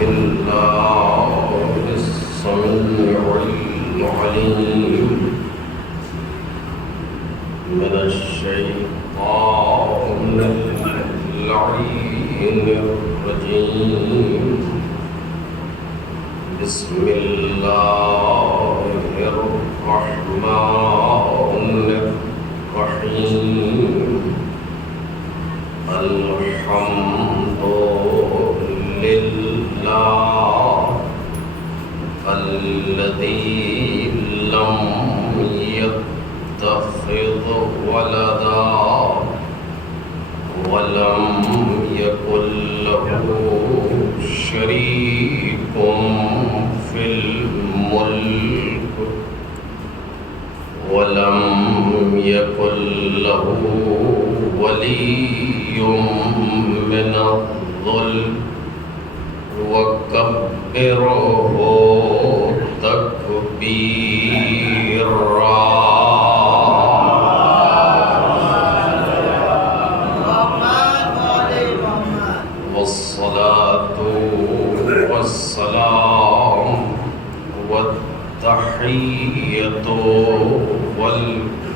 بالله السميع العليم من الشيطان اللعين الرجيم بسم الله الرحمن الرحيم الحمد لله الذي لم يتخذ ولدا ولم يكن له شريك في الملك ولم يكن له ولي من الذل وكبره تكبيرا والصلاة والسلام والتحية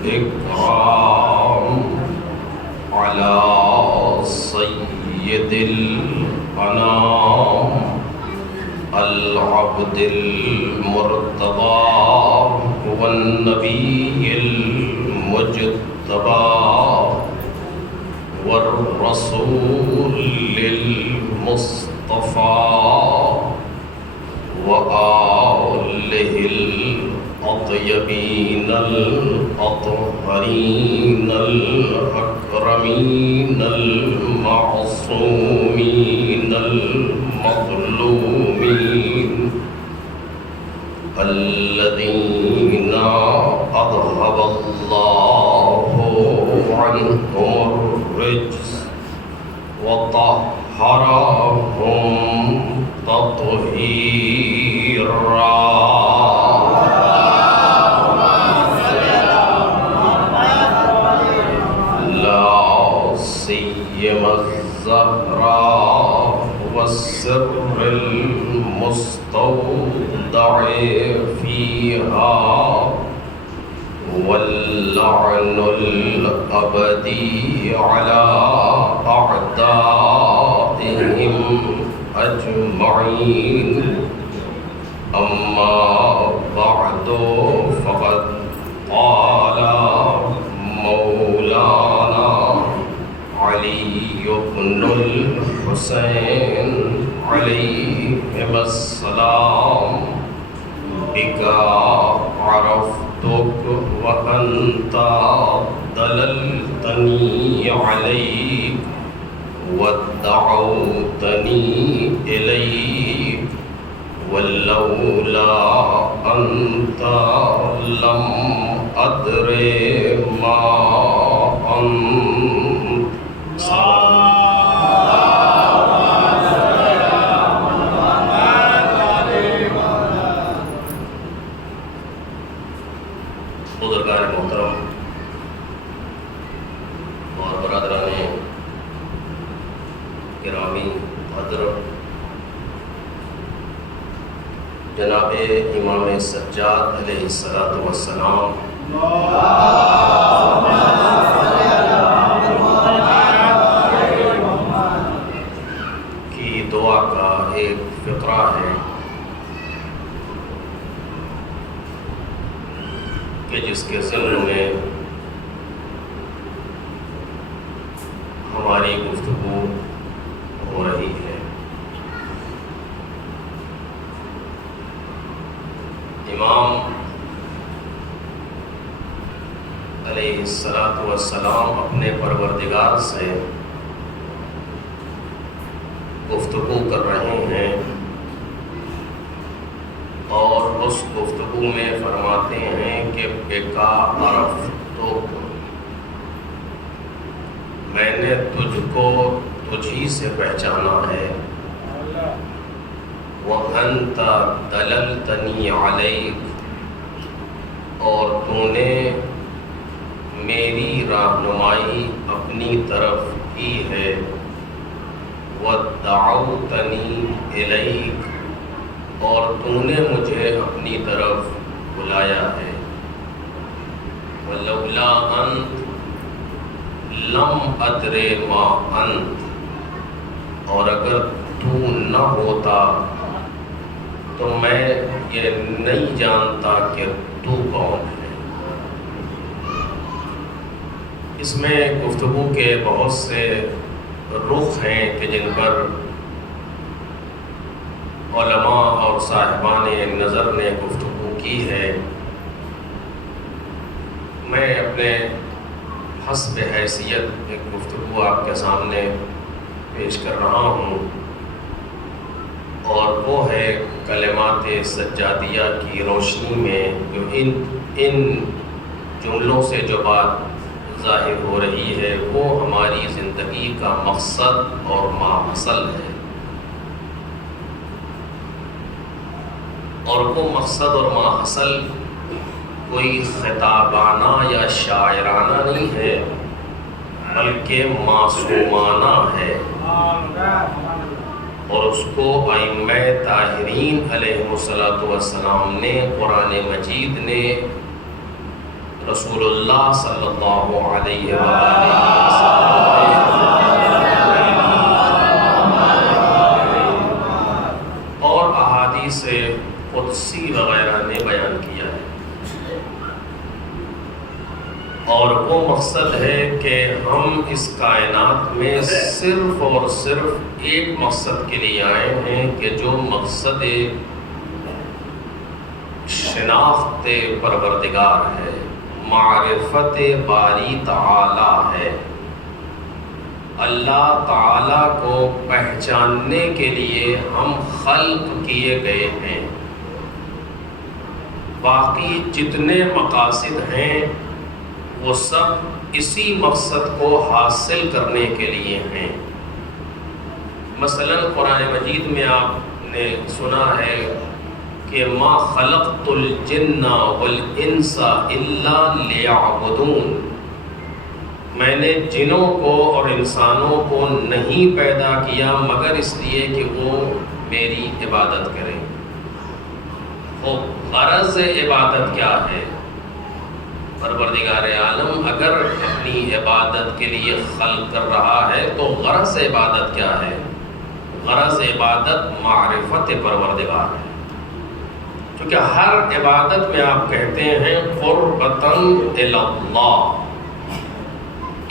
والإكرام على سيد الأنام العبد المرتضى والنبي المجتبى والرسول المصطفى وآله الأطيبين الأطهرين الأكرمين المعصومين المظلومين الذين أذهب الله عنهم الرجس وطهرهم تطهيرا لا سيما الزهراء والسر المستودع فيها واللعن الأبدي على أعدائهم أجمعين أما بعد فقد قال مولانا علي بن الحسين عليهم السلام بك عرفتك وأنت دللتني عليك ودعوتني إليك ولولا أنت لم أدر ما أنت بزرگان محترم اور برادران گرامی حضرت، جناب امام سجاد علیہ السلام کی دعا کا ایک فقرہ ہے کہ جس کے ضمن میں ہماری گفتگو ہو رہی ہے۔ امام علیہ السلام اپنے پروردگار سے گفتگو کر رہے ہیں اور اس گفتگو میں فرماتے ہیں کہ بِکَ عَرَفْتُکَ، میں نے تجھ کو تجھی سے پہچانا ہے، وَأَنْتَ دَلَلْتَنِي عَلَيْكَ، اور تو نے میری رہنمائی اپنی طرف کی ہے، وَدَّعَوْتَنِي إِلَيْكَ، اور تو نے مجھے اپنی طرف بلایا ہے. وَلَوْلَا أَنْتَ لَمْ أَدْرِ مَا أَنْتَ، اور اگر تو نہ ہوتا تو میں یہ نہیں جانتا کہ تو کون ہے. اس میں گفتگو کے بہت سے رخ ہیں کہ جن پر علماء اور صاحبان نظر نے گفتگو کی ہے. میں اپنے حسب حیثیت ایک گفتگو آپ کے سامنے پیش کر رہا ہوں، اور وہ ہے کلمات سجادیہ کی روشنی میں جو ان جملوں سے جو بات ظاہر ہو رہی ہے وہ ہماری زندگی کا مقصد اور ماحصل ہے. اور وہ مقصد اور ماحصل کوئی خطابانہ یا شاعرانہ نہیں ہے، بلکہ معصومانہ ہے. اور اس کو ائمہ طاہرین علیہم السلام نے، قرآن مجید نے، رسول اللہ صلی اللہ علیہ وآلہ وسلم اور احادیث قدسی وغیرہ نے بیان کیا ہے. اور وہ مقصد ہے کہ ہم اس کائنات میں صرف اور صرف ایک مقصد کے لیے آئے ہیں کہ جو مقصد شناخت پروردگار ہے، معرفت باری تعالی ہے. اللہ تعالی کو پہچاننے کے لیے ہم خلق کیے گئے ہیں. باقی جتنے مقاصد ہیں وہ سب اسی مقصد کو حاصل کرنے کے لیے ہیں. مثلا قرآن مجید میں آپ نے سنا ہے کہ ما خلقت الجن والانس الا لیعبدون، میں نے جنوں کو اور انسانوں کو نہیں پیدا کیا مگر اس لیے کہ وہ میری عبادت کریں. وہ غرض عبادت کیا ہے؟ پروردگار عالم اگر اپنی عبادت کے لیے خلق کر رہا ہے تو غرض عبادت کیا ہے؟ غرض عبادت معرفت پروردگار ہے. کیونکہ ہر عبادت میں آپ کہتے ہیں قربتاً الی اللہ،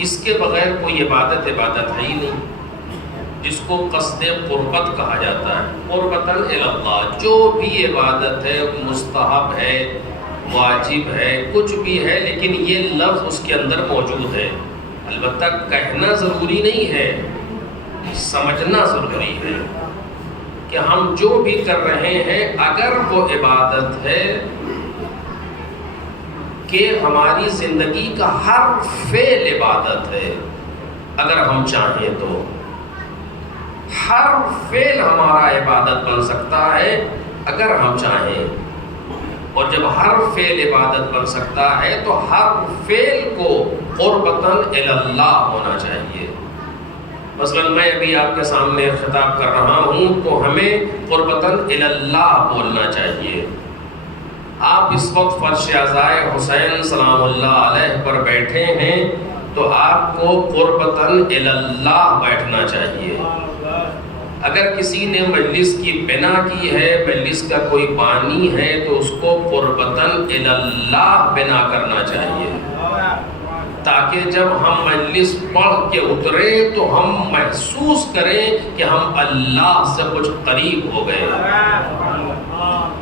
اس کے بغیر کوئی عبادت ہے ہی نہیں. جس کو قصد قربت کہا جاتا ہے، قربتاً الی اللہ، جو بھی عبادت ہے مستحب ہے، واجب ہے، کچھ بھی ہے، لیکن یہ لفظ اس کے اندر موجود ہے. البتہ کہنا ضروری نہیں ہے، سمجھنا ضروری ہے کہ ہم جو بھی کر رہے ہیں اگر وہ عبادت ہے کہ ہماری زندگی کا ہر فعل عبادت ہے. اگر ہم چاہیں تو ہر فعل ہمارا عبادت بن سکتا ہے اگر ہم چاہیں. اور جب ہر فعل عبادت بن سکتا ہے تو ہر فعل کو قربتاً الی اللہ ہونا چاہیے. مثلا میں ابھی آپ کے سامنے خطاب کر رہا ہوں تو ہمیں قربتاً الی اللہ بولنا چاہیے. آپ اس وقت فرش عزائے حسین سلام اللہ علیہ پر بیٹھے ہیں تو آپ کو قربتاً الی اللہ بیٹھنا چاہیے. اگر کسی نے مجلس کی بنا کی ہے، مجلس کا کوئی بانی ہے تو اس کو قربتاً الی اللہ بنا کرنا چاہیے، تاکہ جب ہم مجلس پڑھ کے اتریں تو ہم محسوس کریں کہ ہم اللہ سے کچھ قریب ہو گئے.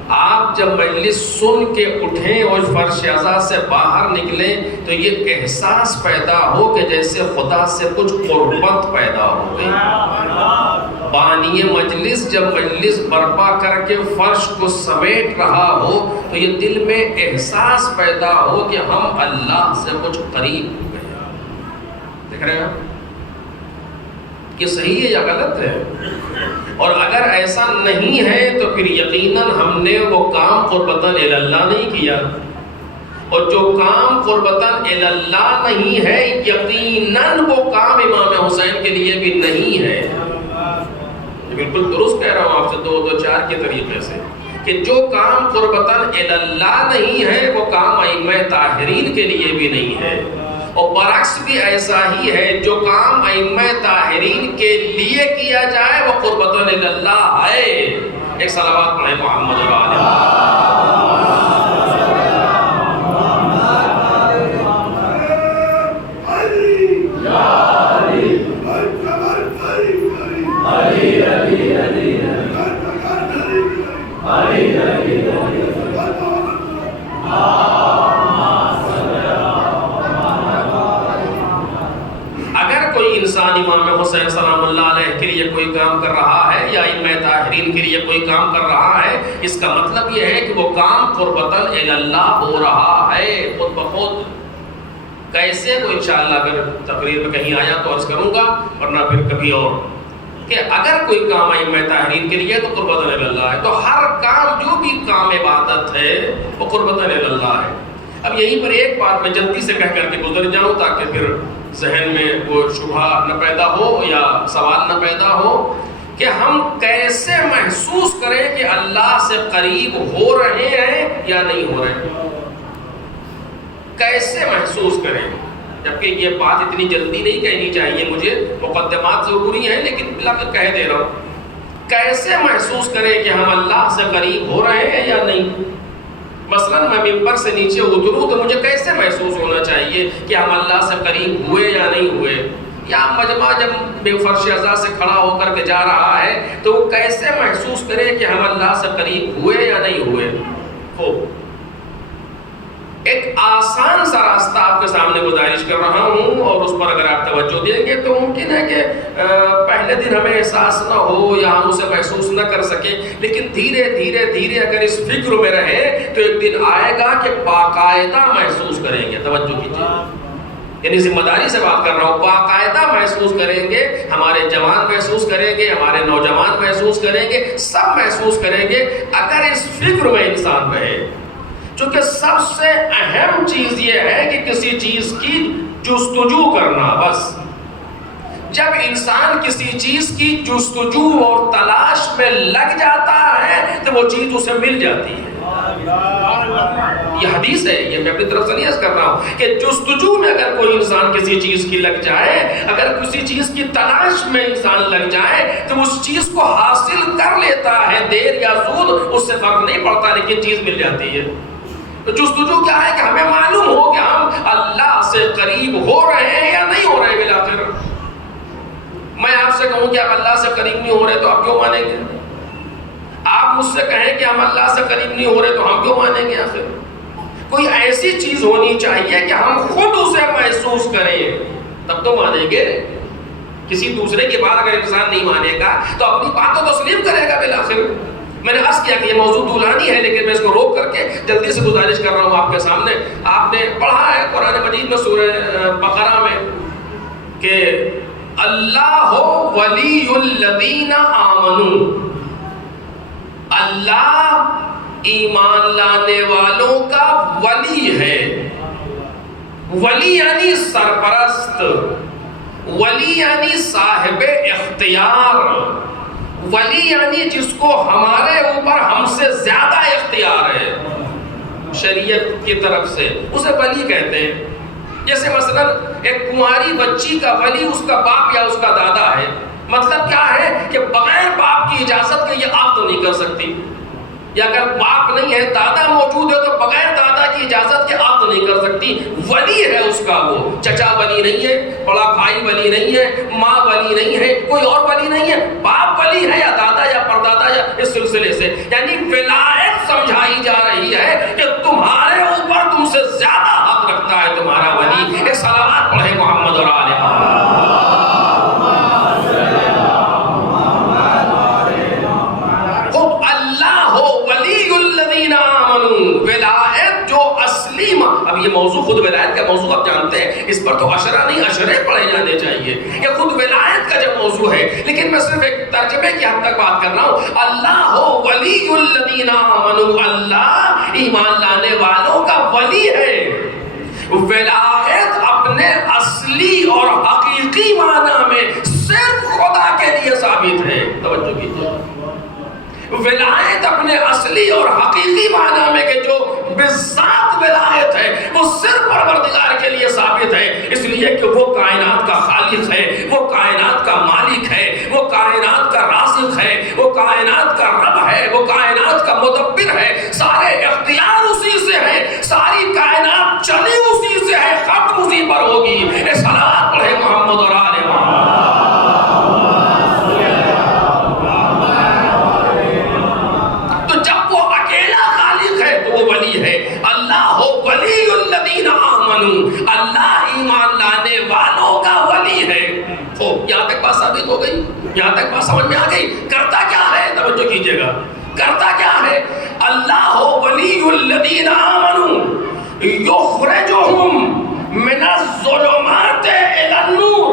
آپ جب مجلس سن کے اٹھیں اور فرش عزا سے باہر نکلیں تو یہ احساس پیدا ہو کہ جیسے خدا سے کچھ قربت پیدا ہو گئی. بانی مجلس جب مجلس برپا کر کے فرش کو سمیٹ رہا ہو تو یہ دل میں احساس پیدا ہو کہ ہم اللہ سے کچھ قریب ہو گئے. دیکھ رہے ہیں کہ صحیح ہے یا غلط ہے؟ اور اگر ایسا نہیں ہے تو پھر یقیناً ہم نے وہ کام قربتاً الی اللہ نہیں کیا. اور جو کام قربتاً الی اللہ نہیں ہے یقیناً وہ کام امام حسین کے لیے بھی نہیں ہے. بالکل درست کہہ رہا ہوں آپ سے دو چار کے طریقے سے کہ جو کام قربتاً اللہ نہیں ہے وہ کام ائمہ طاہرین کے لیے بھی نہیں ہے، اور برعکس بھی ایسا ہی ہے، جو کام ائمہ طاہرین کے لیے کیا جائے وہ قربتاً اللہ ہے۔ ایک صلوات پڑھیں محمد و آل انسان امام حسین سلام اللہ علیہ کے لیے کوئی کام کر رہا ہے یا ائمہ طاہرین کے لیے کوئی کام کر رہا ہے، اس کا مطلب یہ ہے کہ وہ کام قربتاً اللہ ہو رہا ہے خود بخود۔ کیسے وہ انشاءاللہ اگر تقریر میں کہیں آیا تو عرض کروں گا، ورنہ پھر کبھی اور، کہ اگر کوئی کام ائمہ طاہرین کے لیے تو قربتاً اللہ ہے، تو ہر کام جو بھی کام عبادت ہے وہ قربتاً اللہ ہے۔ اب یہیں پر ایک بات میں جلدی سے کہہ کر کے گزر جاؤں تاکہ پھر ذہن میں وہ شبہ نہ پیدا ہو یا سوال نہ پیدا ہو، کہ ہم کیسے محسوس کریں کہ اللہ سے قریب ہو رہے ہیں یا نہیں ہو رہے، کیسے محسوس کریں؟ جبکہ یہ بات اتنی جلدی نہیں کہنی چاہیے مجھے، مقدمات ضروری ہیں لیکن بالآخر کہہ دے رہا ہوں، کیسے محسوس کریں کہ ہم اللہ سے قریب ہو رہے ہیں یا نہیں؟ مثلاً میں ممبر سے نیچے اتروں تو مجھے کیسے محسوس ہونا چاہیے کہ ہم اللہ سے قریب ہوئے یا نہیں ہوئے؟ یا مجمع جب بے فرش اعضاء سے کھڑا ہو کر کے جا رہا ہے تو وہ کیسے محسوس کرے کہ ہم اللہ سے قریب ہوئے یا نہیں ہوئے؟ ایک آسان سا راستہ آپ کے سامنے گزارش کر رہا ہوں، اور اس پر اگر آپ توجہ دیں گے تو ممکن ہے کہ پہلے دن ہمیں احساس نہ ہو یا ہم اسے محسوس نہ کر سکیں، لیکن دھیرے دھیرے دھیرے اگر اس فکر میں رہے تو ایک دن آئے گا کہ باقاعدہ محسوس کریں گے۔ توجہ کیجیے، یعنی ذمہ داری سے بات کر رہا ہوں، باقاعدہ محسوس کریں گے، ہمارے جوان محسوس کریں گے، ہمارے نوجوان محسوس کریں گے، سب محسوس کریں گے اگر اس فکر میں انسان رہے۔ چونکہ سب سے اہم چیز یہ ہے کہ کسی چیز کی جستجو کرنا، بس جب انسان کسی چیز کی جستجو اور تلاش میں لگ جاتا ہے تو وہ چیز اسے مل جاتی ہے۔ یہ حدیث ہے، یہ میں اپنی طرف سے نہیں عرض کر رہا ہوں، کہ جستجو میں اگر کوئی انسان کسی چیز کی لگ جائے، اگر کسی چیز کی تلاش میں انسان لگ جائے تو اس چیز کو حاصل کر لیتا ہے، دیر یا زود اس سے فرق نہیں پڑتا، لیکن چیز مل جاتی ہے۔ تو جستجو کیا ہے کہ ہمیں معلوم ہو کہ ہم اللہ سے قریب ہو رہے ہیں یا نہیں ہو رہے۔ بالآخر میں آپ سے کہوں کہ آپ اللہ سے قریب نہیں ہو رہے تو آپ کیوں مانیں گے؟ آپ مجھ سے کہیں کہ ہم اللہ سے قریب نہیں ہو رہے تو ہم کیوں مانیں گے؟ آخر کوئی ایسی چیز ہونی چاہیے کہ ہم خود اسے محسوس کریں تب تو مانیں گے۔ کسی دوسرے کی بات اگر انسان نہیں مانے گا تو اپنی بات تو تسلیم کرے گا بالآخر۔ میں نے عرض کیا کہ یہ موضوع طولانی ہے، لیکن میں اس کو روک کر کے جلدی سے گزارش کر رہا ہوں آپ کے سامنے۔ آپ نے پڑھا ہے قرآن مجید میں سورہ بقرہ میں کہ اللہ ولی الذین آمنوا، اللہ ایمان لانے والوں کا ولی ہے۔ ولی یعنی سرپرست، ولی یعنی صاحب اختیار، ولی یعنی جس کو ہمارے اوپر ہم سے زیادہ اختیار ہے شریعت کی طرف سے، اسے ولی کہتے ہیں۔ جیسے مثلا ایک کنواری بچی کا ولی اس کا باپ یا اس کا دادا ہے۔ مطلب کیا ہے کہ بغیر باپ کی اجازت کے یہ عقد نہیں کر سکتی، یا اگر باپ نہیں ہے دادا موجود ہے تو بغیر دادا کی اجازت کے عقد نہیں کر سکتی۔ ولی ہے اس کا، وہ چچا ولی نہیں ہے، بڑا بھائی ولی نہیں ہے، ماں ولی نہیں ہے، کوئی اور ولی نہیں ہے، باپ ولی ہے یا دادا یا پردادا، یا اس سلسلے سے یعنی ولایت سمجھائی جا رہی ہے کہ تمہارے اوپر تم سے زیادہ حق رکھتا ہے تمہارا ولی۔ ایک صلوات پڑھے محمد اور آل محمد۔ ولایت جو اصلی اب یہ موضوع خود ولایت کا موضوع آپ جانتے ہیں، اس پر تو عشرہ نہیں عشرے پڑھے جانے چاہیے۔ یہ خود ولایت کا جو موضوع ہے، لیکن میں صرف ایک ترجمے کی حد تک بات کر رہا ہوں۔ اللہ ولی الذین آمنوا، اللہ ایمان لانے والوں کا ولی ہے۔ ولایت اپنے اپنے اصلی اور حقیقی معنی میں صرف خدا کے لیے ثابت ہے. توجہ کیجیے. ولایت اپنے اصلی اور حقیقی معنی میں کہ جو بذات ولایت ہے وہ صرف پروردگار کے لیے ثابت ہے، اس لیے کہ وہ کائنات کا خالق ہے، وہ کائنات کا مالک ہے، وہ کائنات کا رازق ہے، وہ کائنات کا رب ہے، وہ کائنات کا مدبر ہے. سارے اختیار اسی سے ہے، ساری کائنات چلی اسی سے ہے، ختم اسی پر ہوگی. صلوات پڑھے محمد اور آل محمد. اللہ ایمان لانے والوں کا ولی ہے. یہاں تک بات ثابت ہو گئی، یہاں تک بات سمجھ میں آ گئی. کرتا کیا ہے؟ توجہ کیجیے گا. کرتا کیا ہے؟ اللہ ولی الذین آمنوا یخرجہم من الظلمات الی النور.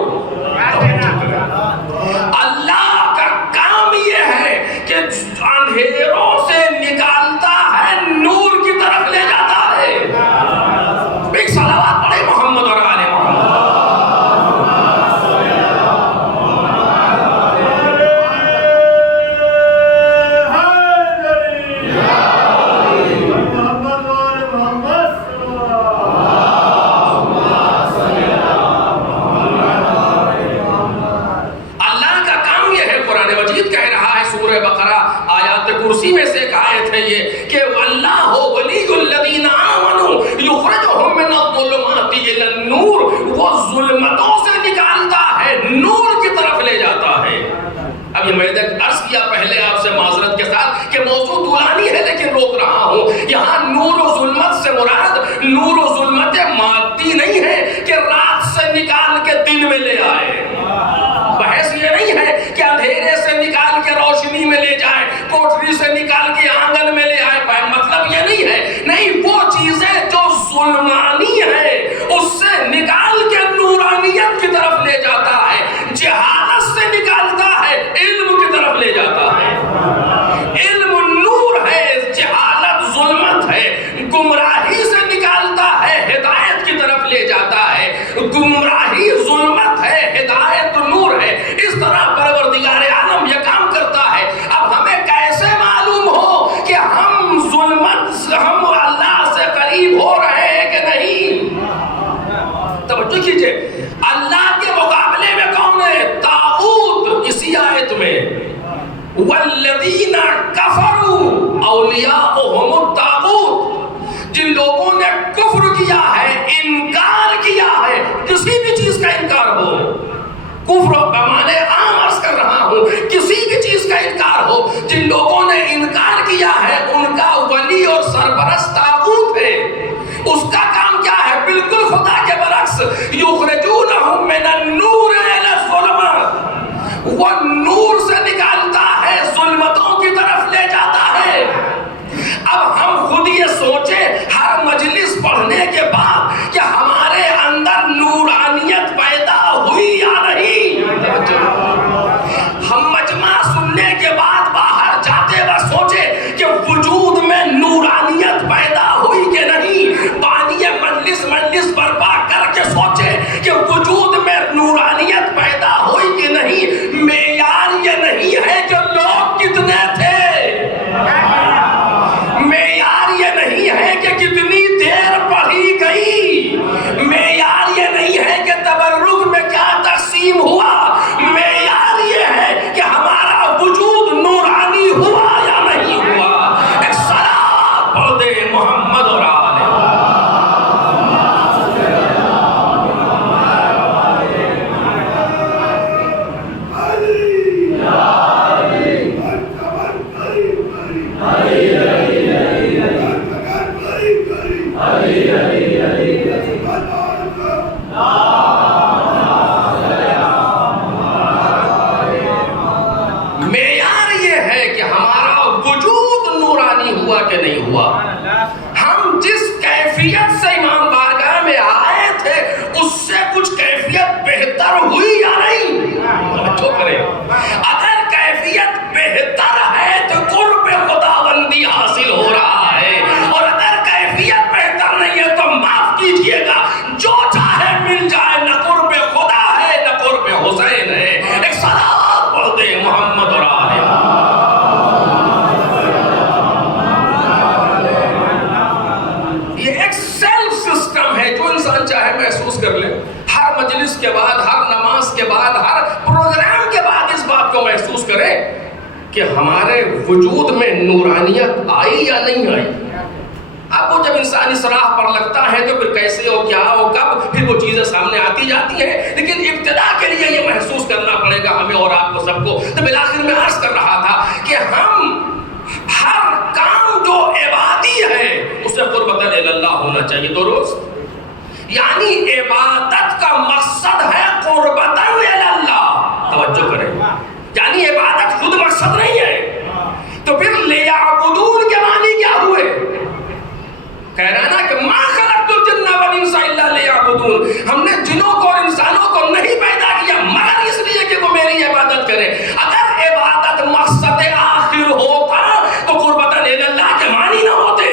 اللہ کا کام یہ ہے کہ اندھیروں سے نکالتا ہے، نور کی طرف لے جاتا ہے. ایک صلوات پڑھے محمد اور آل محمد. اللہ کا کام یہ ہے. قرآن مجید کہہ رہا ہے سورہ بقرہ آیات کرسی میں سے ایک آیت ہے یہ کہ اللہ ولی الذین آمنوا یخرجہم من الظلمات الی النور. وہ ظلمتوں سے نکالتا ہے، نور کی طرف لے جاتا ہے. اب یہ میں نے عرض کیا پہلے آپ سے معذرت کے ساتھ کہ موضوع طولانی ہے لیکن روک رہا ہوں. یہاں نور و ظلمت سے مراد نور و ظلمت مادی نہیں ہے کہ رات سے نکال کے دن میں لے آئے. بحث یہ نہیں ہے کہ اندھیرے سے نکال کے روشنی میں لے جائے، کوٹری سے نکال کے آنگن میں لے آئے. مطلب یہ نہیں ہے. نہیں، وہ چیزیں جو ظلمانی ہے اس سے نکال کے نورانیت کی طرف لے جاتا ہے. جہالت سے نکالتا ہے، علم کی طرف لے جاتا ہے. علم نور ہے، جہالت ظلمت ہے. گمراہی سے نکالتا ہے، ہدایت کی طرف لے جاتا ہے. گمراہی ظلمت ہے، ہدایت نور ہے. اس طرح پروردگار عالم یہ کام کرتا ہے. اب ہمیں کیسے معلوم ہو کہ ہم ظلمت، ہم اللہ سے قریب ہو رہے ہیں کہ نہیں؟ توجہ کیجئے. اللہ کے مقابلے میں کون ہے؟ طاغوت. اسی آیت میں والذین کفروا اولیاؤہم الطاغوت. جن لوگوں نے کفر کیا ہے، انکار کیا ہے، کسی بھی چیز کا انکار ہو، کفر بمعنی عام عرض کر رہا ہوں، کسی بھی چیز کا انکار ہو، جن لوگوں نے انکار کیا ہے ان کا ولی اور سرپرست طاغوت ہے. اس کا کام کیا ہے؟ بالکل خدا کے برعکس. یخرجونہم من النور الی الظلمات. وہ نور سے نکالتا ہے، ظلمتوں کی طرف لے جاتا ہے. اب ہم خود یہ سوچیں ہر مجلس پڑھنے کے بعد کہ ہمارے اندر نورانیت پیدا ہوئی یا نہیں. ہم مجمع سننے کے بعد باہر جاتے وقت سوچے کہ وجود میں نورانیت پیدا ہوئی کہ نہیں. بانی مجلس برپا کر کے سوچے کہ وجود میں نورانیت پیدا ہوئی کہ نہیں. معیار یہ نہیں ہے کہ لوگ کتنے تھے، معیار یہ نہیں ہے کہ کتنی دیر پڑھی گئی، معیار یہ نہیں ہے کہ تبرک میں کیا تقسیم ہوا. معیار یہ ہے کہ ہمارا وجود نورانی ہوا یا نہیں ہوا. ایک صلوات پڑھ دے محمد اور آل. معیار یہ ہے کہ ہمارا وجود نورانی ہوا کہ نہیں ہوا. ہم جس کیفیت سے امام بارگاہ میں آئے تھے اس سے کچھ کیفیت بہتر ہوئی یا نہیں؟ توجہ کریں. اگر کیفیت بہتر ہے تو قرب خداوندی کہ ہمارے وجود میں نورانیت آئی یا نہیں آئی. اب وہ جب انسان اس راہ پر لگتا ہے تو پھر کیسے ہو، کیا ہو، کب، پھر وہ چیزیں سامنے آتی جاتی ہیں. لیکن ابتدا کے لیے یہ محسوس کرنا پڑے گا ہمیں اور آپ کو سب کو. تو بالآخر میں عرض کر رہا تھا کہ ہم ہر کام جو عبادی ہے اسے قربت اللہ ہونا چاہیے. درست؟ یعنی عبادت کا مقصد ہے قربت اللہ. توجہ کریں، یعنی عبادت خود مقصد نہیں ہے. تو پھر لیعبدون کے معنی کیا ہوئے؟ کہہ رہا نا کہ ما خلقت الجن والانس الا لیعبدون. ہم نے جنوں کو اور انسانوں کو نہیں پیدا کیا مگر اس لیے کہ وہ میری عبادت کریں. اگر عبادت مقصد آخر ہوتا تو قربت اللہ کے معنی نہ ہوتے.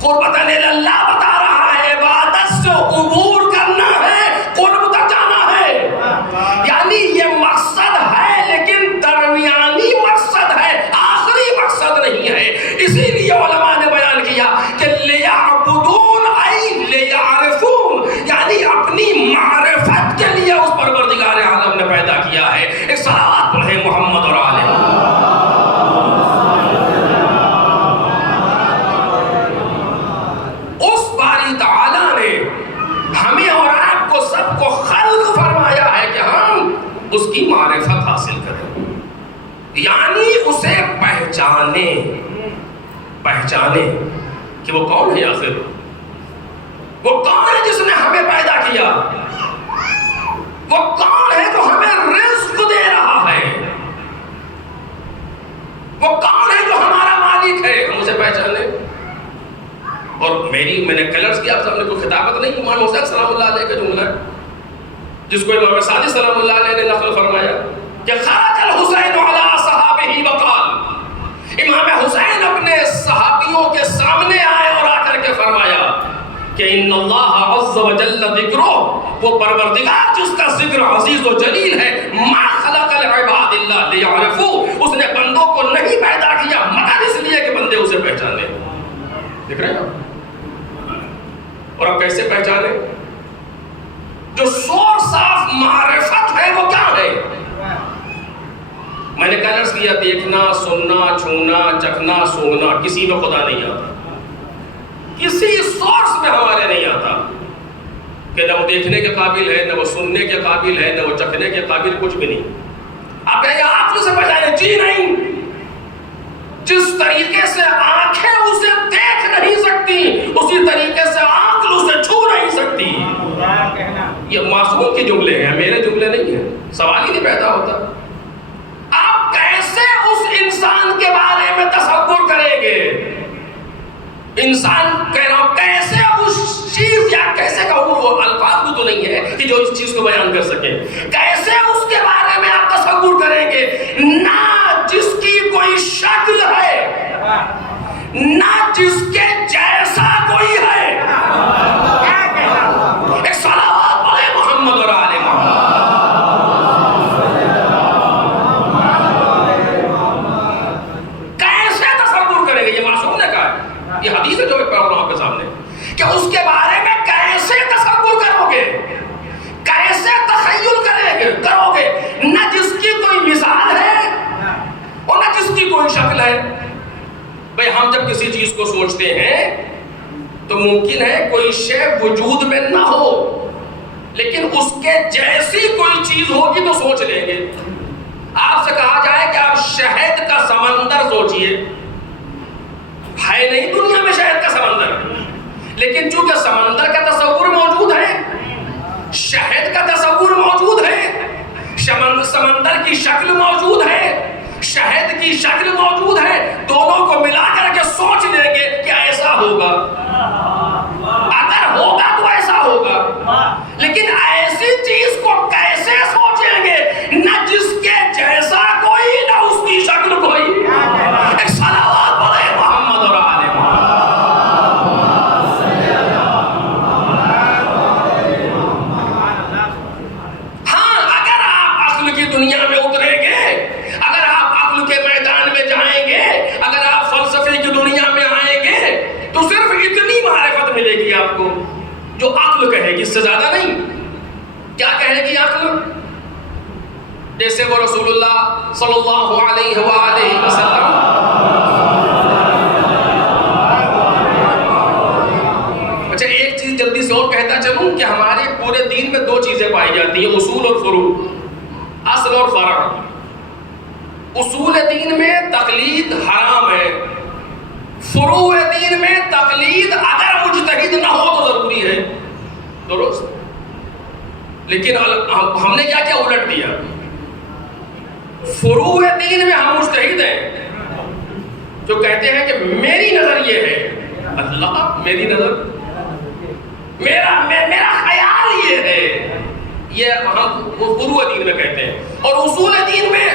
قربت اللہ بتا رہا ہے عبادت سے عبور کرنا ہے، قرب تک جانا ہے. یعنی یہ مقصد ہے لیکن درمیانی مقصد ہے، آخری مقصد نہیں ہے. اسی لیے علماء نے بیان کیا کہ لیعبدون ای لیعرفون، یعنی اپنی معرفت کے لیے اس پروردگار عالم نے پیدا کیا ہے. ایک صلوات پڑھیں محمد اور آل محمد. اس باری تعالیٰ نے ہمیں اور آپ کو سب کو خلق فرمایا ہے کہ ہم اس کی معرفت حاصل کریں، یعنی اسے پہچانے کہ وہ کون ہے. آخر وہ کون ہے جس نے ہمیں پیدا کیا؟ وہ کون ہے جو ہمیں رزق دے رہا ہے؟ وہ کون ہے جو ہمارا مالک ہے؟ ہم اسے پہچانے. اور میں نے کلرز کیا، آپ سامنے کوئی خطابت نہیں. امام حسین سلام اللہ علیہ کا جملہ ہے جس کو امام صادق سلام اللہ علیہ نے نقل فرمایا کہ خرج الحسین علی صحابہ وقال. امام حسین اپنے صحابیوں کے سامنے آئے اور آ کر کے فرمایا کہ ان اللہ عز و جل ذکرہ، وہ پروردگار جس کا ذکر عزیز و جلیل ہے، ما خلق العباد الا لیعرفوا، اس نے بندوں کو نہیں پیدا کیا مگر اس لیے کہ بندے اسے پہچانے. دیکھ رہے ہیں؟ اور اب کیسے پہچانے؟ جو سورس آف معرفت ہے وہ کیا ہے؟ میں نے کلرز کیا، دیکھنا، سننا، چھونا، چکھنا، سونگنا، کسی میں خدا نہیں آتا. کسی سورس میں ہمارے نہیں آتا کہ نہ وہ دیکھنے کے قابل ہے، نہ وہ سننے کے قابل ہے، نہ وہ چکھنے کے قابل، کچھ بھی نہیں. آپ کہیں عقل سے پہچانے؟ جی نہیں. جس طریقے سے آنکھیں اسے دیکھ نہیں سکتی اسی طریقے سے عقل اسے چھو نہیں سکتی. یہ معصوم کے جملے ہیں، میرے جملے نہیں ہیں. سوال ہی نہیں پیدا ہوتا. آپ کیسے اس انسان کے بارے میں تصور کریں گے؟ انسان کہہ رہا ہوں، کیسے اس چیز، یا کیسے کہوں، وہ الفاظ بھی تو نہیں ہے کہ جو اس چیز کو بیان کر سکیں. کیسے اس کے بارے میں آپ تصور کریں گے نہ جس کی کوئی شکل ہے، نہ جس کے جیسا کوئی ہے. ایک صلوات پڑھیں محمد اور آل محمد. کیسے تصور کریں گے؟ یہ معصوم نے کہا ہے، یہ حدیث ہے جو میں پڑھ رہا ہوں آپ کے سامنے، کہ اس کے بارے میں کیسے تصور کرو گے، کیسے تخیل کرو گے، نہ جس کی کوئی مثال ہے اور نہ جس کی کوئی شکل ہے. بھئی ہم جب کسی چیز کو سوچتے ہیں تو ممکن ہے کوئی شے وجود میں نہ ہو لیکن اس کے جیسی کوئی چیز ہوگی تو سوچ لیں گے. آپ سے کہا جائے کہ آپ شہد کا سمندر سوچئے، ہے نہیں دنیا میں شہد کا سمندر، لیکن چونکہ سمندر کا تصور موجود ہے، شہد کا تصور موجود ہے، سمندر کی شکل موجود ہے، شہد کی شکل موجود ہے، دونوں کو ملا کر کے سوچ لیں گے کہ ایسا ہوگا. اگر ہوگا تو ایسا ہوگا، لیکن ایسی چیز کو کیسے سوچیں گے نہ جس کے جیسا کوئی نہ اس کی شکل کوئی. ایک صلوات پڑھیں محمد اور آل محمد. ہاں، اگر آپ عقل کی دنیا میں اتریں گے، اگر آپ عقل کے میدان میں جائیں گے جیسے وہ رسول اللہ صلی اللہ علیہ وآلہ وسلم اچھا ایک چیز جلدی سے اور کہتا چلوں کہ ہمارے پورے دین میں دو چیزیں پائی جاتی ہیں، اصول اور فروع، اصل اور فرع۔ اصول دین میں تقلید حرام ہے، فروع دین میں تقلید اگر مجتہد نہ ہو تو ضروری ہے، درست؟ لیکن ہم نے کیا الٹ دیا، فروع دین میں ہم مجتہد ہیں جو کہتے ہیں کہ میری نظر یہ ہے، اللہ میری نظر، میرا خیال یہ ہے، یہ ہم فروع دین میں کہتے ہیں۔ اور اصول دین میں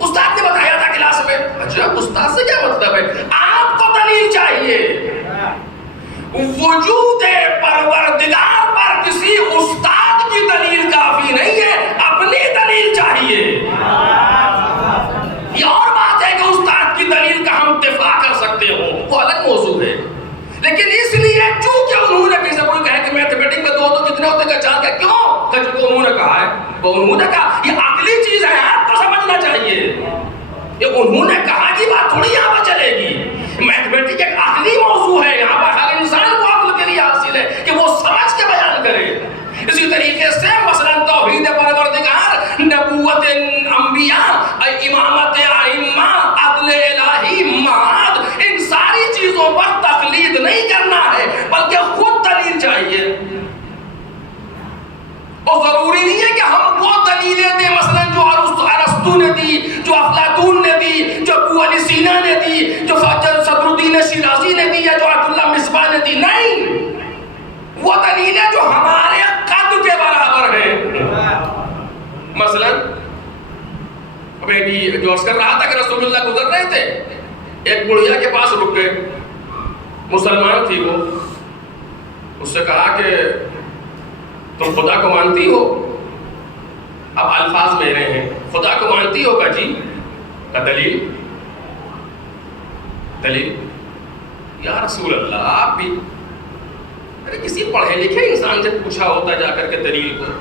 استاد نے بتایا تھا کلاس میں، اچھا استاد سے کیا مطلب ہے؟ آپ کو دلیل چاہیے، وجود پروردگار پر کسی استاد کی دلیل کافی نہیں ہے، اپنی دلیل چاہیے۔ یہ اور بات ہے کہ استاد کی دلیل کا ہم دفاع کر سکتے ہو، وہ الگ موضوع ہے، لیکن اس لیے چونکہ انہوں نے کسی کوئی کہا کہ میتھمیٹک میں 2 2 کتنے ہوتے ہیں 4 کا، کیوں کہ انہوں نے کہا ہے، وہ انہوں نے کہا، یہ عقلی چیز ہے، آپ کو سمجھنا چاہیے، یہ انہوں نے کہا کی بات تھوڑی یہاں پر چلے گی۔ میتھمیٹک ایک عقلی موضوع ہے، یہاں پر ہر انسان کو عقل کے لیے حاصل ہے کہ وہ سمجھ کے بیان کرے۔ اسی طریقے سے مثلا توحید پروردگار، نبوت انبیاء، امامت ائمہ، عدل الہی، معاد، ان ساری چیزوں پر تقلید نہیں کرنا ہے بلکہ خود دلیل چاہیے۔ اور ضروری نہیں ہے کہ ہم وہ دلیلیں دیں مثلا جو ارسطو نے دی، جو افلاطون نے دی، جو ابو علی سینا نے دی، جو صدر الدین شیرازی نے دی، یا جو عبد اللہ مصباح نے دی، نہیں، وہ دلیلیں جو ہمارے قد کے برابر ہیں۔ مثلا جو عرض کر رہا تھا کہ رسول اللہ گزر رہے تھے، ایک بڑھیا کے پاس رک گئے، مسلمان تھی وہ، اس سے کہا کہ تم خدا کو مانتی ہو؟ اب الفاظ میرے ہیں، خدا کو مانتی ہو؟ کا جی، کا دلیل؟ دلیل؟ یا رسول اللہ آپ بھی، ارے کسی پڑھے لکھے انسان سے پوچھا ہوتا جا کر کے دلیل کو،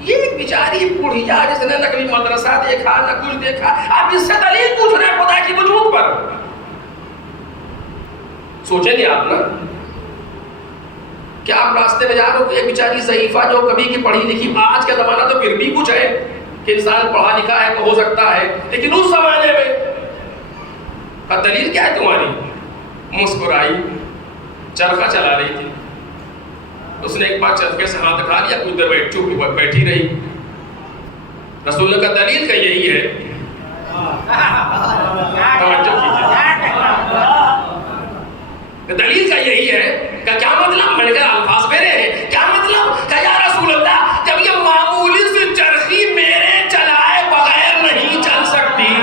یہ ایک بیچاری بڑھیا جس نے نہ کبھی مدرسہ دیکھا نہ کچھ دیکھا، آپ اس سے دلیل پوچھ رہے ہیں خدا کی وجود پر؟ سوچیں گے آپ نا کہ آپ راستے میں جا رہے ہو، ایک بیچاری ضعیفہ جو کبھی کی پڑھی لکھی، آج کا زمانہ تو پھر بھی کچھ ہے کہ انسان پڑھا لکھا ہے تو ہو سکتا ہے، لیکن اس زمانے میں دلیل کیا ہے تمہاری؟ مسکرائی، چرخہ چلا رہی تھی، اس نے ایک بار چرخے سے ہاتھ کھا لیا، کچھ دیر چپ بیٹھی رہی، رسول اللہ کا دلیل کا یہی ہے، توجہ کیجیے، دلیل کا یہی ہے کہ کیا مطلب؟ میں نے کہا الفاظ میرے ہیں، کیا مطلب؟ کہ یا رسول اللہ جب یہ معمولی سی چرخی میرے چلائے بغیر نہیں چل سکتی،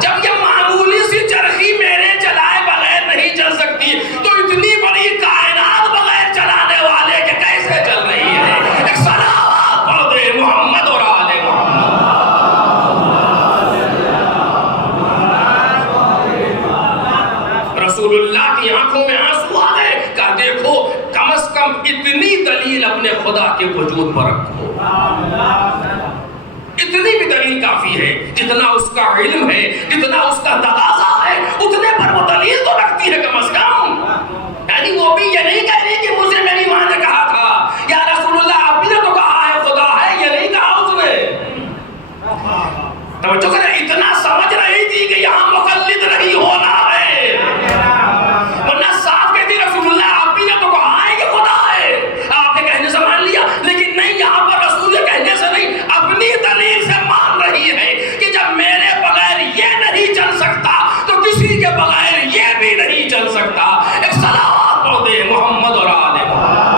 جب یہ معمولی سی چرخی میرے چلائے بغیر نہیں چل سکتی تو اتنی بڑی کائنات بغیر چلانے والے کے کیسے چل رہی ہے؟ ایک صلوات پڑھ دے محمد اور آل محمد۔ رسول اللہ کی آنکھوں میں آنسو آ گئے کہ دیکھو کم از کم اتنی دلیل اپنے خدا کے وجود پر رکھو، اتنی بھی دلیل کافی ہے، جتنا اس کا علم ہے، جتنا اس کا تقاضا ہے، اتنے پر وہ دلیل تو رکھتی ہے کم از کم۔ یعنی وہ بھی یہ نہیں کہہ رہی کہ مجھے میری ماں نے کہا تھا، یا رسول اللہ آپ نے تو کہا ہے خدا ہے، یہ نہیں کہا اس نے۔ توجہ کریں، اتنا سمجھ رہی تھی کہ یہاں مقلد نہیں ہونا ہے، ورنہ صاف کہتی رسول اللہ آپ نے تو کہا ہے کہ خدا ہے، آپ نے کہنے سے مان لیا، لیکن نہیں، یہاں پر رسول کے کہنے سے نہیں، اپنی دلیل سے مان رہی ہے کہ جب میرے بغیر یہ نہیں چل سکتا تو کسی کے بغیر یہ بھی نہیں چل سکتا۔ ایک صلوات پڑھ دے محمد اور آل محمد۔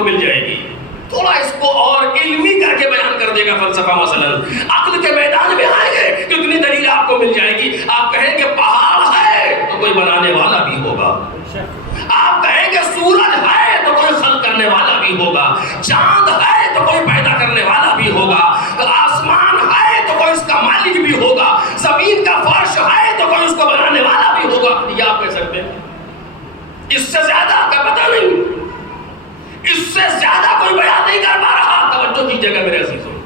مل جائے گی، تھوڑا اس کو اور علمی کر کے بیان کر دے گا فلسفہ، مثلا عقل کے میدان میں آئیں گے تو اتنی دلیل آپ کو مل جائے گی، آپ کہیں گے پہاڑ ہے تو کوئی بنانے والا بھی ہوگا، بھی ہوگا, چاند ہے تو کوئی پیدا کرنے والا بھی ہوگا, آسمان ہے تو کوئی اس کا مالک بھی ہوگا, زمین کا فرش ہے تو کوئی اس کو بنانے والا بھی ہوگا. یہ آپ کہہ سکتے ہیں. اس سے زیادہ کا پتہ نہیں, اس سے زیادہ کوئی بیان نہیں کر پا رہا. توجہ کیجیے گا میرے عزیزوں,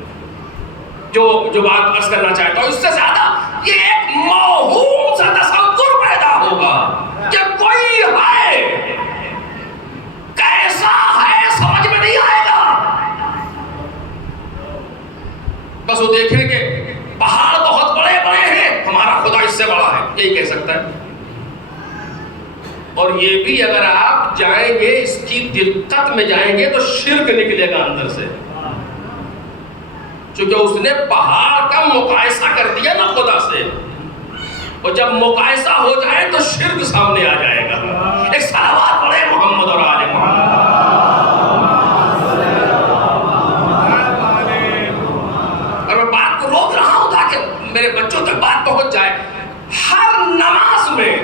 جو بات عرض کرنا چاہتا ہوں, اس سے زیادہ یہ ایک موہوم سا تصور پیدا ہوگا کہ کوئی ہے, کیسا ہے سمجھ میں نہیں آئے گا. بس وہ دیکھیں کہ پہاڑ بہت بڑے بڑے ہیں, ہمارا خدا اس سے بڑا ہے, یہی کہہ سکتا ہے. اور یہ بھی اگر آپ جائیں گے اس کی دقت میں جائیں گے تو شرک نکلے گا اندر سے, چونکہ اس نے پہاڑ کا مقایسہ کر دیا نا خدا سے, اور جب مقایسہ ہو جائے تو شرک سامنے آ جائے گا. ایک صلوات پڑھے محمد اور آل محمد. اور میں بات کو روک رہا ہوں تاکہ میرے بچوں تک بات پہنچ جائے. ہر نماز میں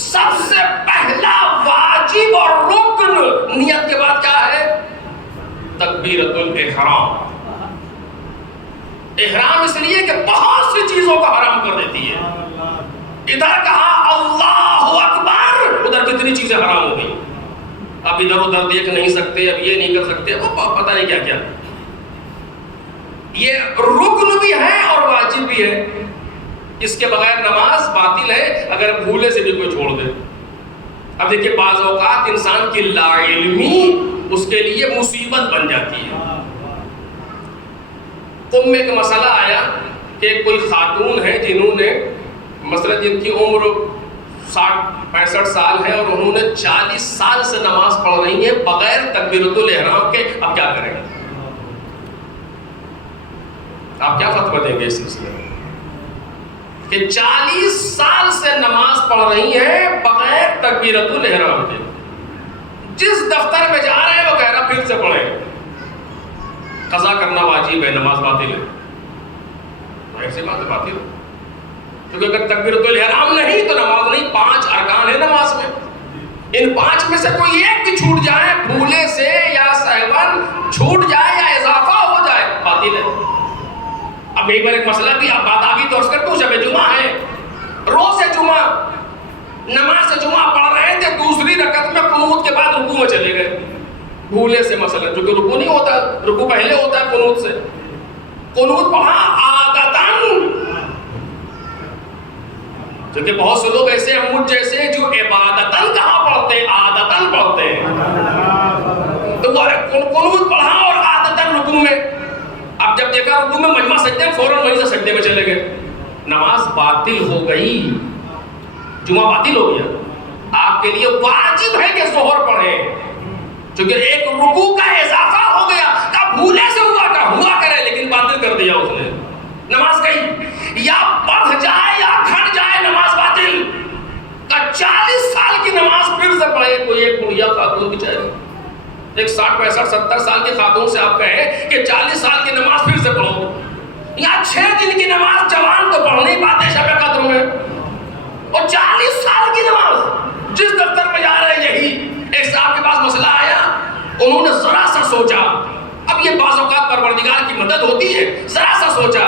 سب سے پہلا واجب اور رکن نیت کے بعد کیا ہے؟ تکبیرۃ الاحرام. احرام اس لیے کہ بہت سی چیزوں کو حرام کر دیتی ہے. ادھر کہا اللہ اکبر, ادھر کتنی چیزیں حرام ہو گئی. اب ادھر ادھر دیکھ نہیں سکتے, اب یہ نہیں کر سکتے, وہ پتہ نہیں کیا کیا. یہ رکن بھی ہے اور واجب بھی ہے. اس کے بغیر نماز باطل ہے اگر بھولے سے بھی کوئی چھوڑ دے. اب دیکھیے بعض اوقات انسان کی لا علمی اس کے لیے مصیبت بن جاتی ہے. قم میں ایک مسئلہ آیا کہ کوئی خاتون ہے جنہوں نے مثلا جن کی عمر 60-65 سال ہے اور انہوں نے 40 سال سے نماز پڑھ رہی ہیں بغیر تکبیرۃ الاحرام کے. اب کیا کریں گے؟ آپ کیا فتویٰ دیں گے اس سلسلے میں کہ 40 سال سے نماز پڑھ رہی ہیں بغیر تکبیرۃ الاحرام کے؟ جس دفتر میں جا رہے ہیں وہ کہہ رہا پھر سے پڑھیں, قضا کرنا واجب ہے, نماز باطل ہے. ایسی بات ہے, باطل ہے. کیونکہ اگر تکبیرۃ الاحرام نہیں تو نماز نہیں. 5 ارکان ہیں نماز میں, ان 5 میں سے کوئی ایک بھی چھوٹ جائے, بھولے سے یا سہون چھوٹ جائے یا اضافہ ہو جائے, باطل ہے. اب یہی پر ایک مسئلہ بھی آپ بات آگی تو اس کر شب جمعہ ہے, روز جمعہ نماز جمعہ پڑھ رہے تھے, دوسری رکعت میں قنوت کے بعد رکوع میں چلے گئے بھولے سے. مثلا جو کہ رکوع نہیں ہوتا, رکوع پہلے ہوتا ہے قنوت سے. قنوت پڑھا عادتاً, کیونکہ بہت سے لوگ ایسے ہیں مجھ جیسے جو عبادتاً کہاں پڑھتے ہیں, عادتاً پڑھتے ہیں. تو وہ قنوت پڑھا اور عادتاً رکوع میں. اب جب دیکھا رکوع میں مجمع سجدے, فوراً وہیں سے سجدے میں چلے گئے. نماز باطل ہو گئی, جمعہ باطل ہو گیا. آپ کے لیے واجب ہے کہ ظہر پڑھیں, کیونکہ ایک رکوع کا اضافہ ہو گیا. کب بھولے سے ہوا کرے, لیکن باطل کر دیا اس نے. نماز کہیں یا پڑھ جائے یا کھٹ جائے, نماز باطل. 40 سال کی نماز پھر سے پڑھے کوئی ایک بڑھیا خاتون بیچاری, ایک 60-65-70 سال کی خاتون سے آپ کہیں کہ 40 سال کی نماز پھر سے پڑھو, یا 6 دن کی نماز جوان تو پڑھ نہیں پاتے شب قدر میں, اور 40 سال کی نماز جس دفتر میں جا رہے ہیں. یہی ایک صاحب کے پاس مسئلہ آیا, انہوں نے ذرا سا سوچا. اب یہ بعض اوقات پروردگار کی مدد ہوتی ہے, ذرا سا سوچا.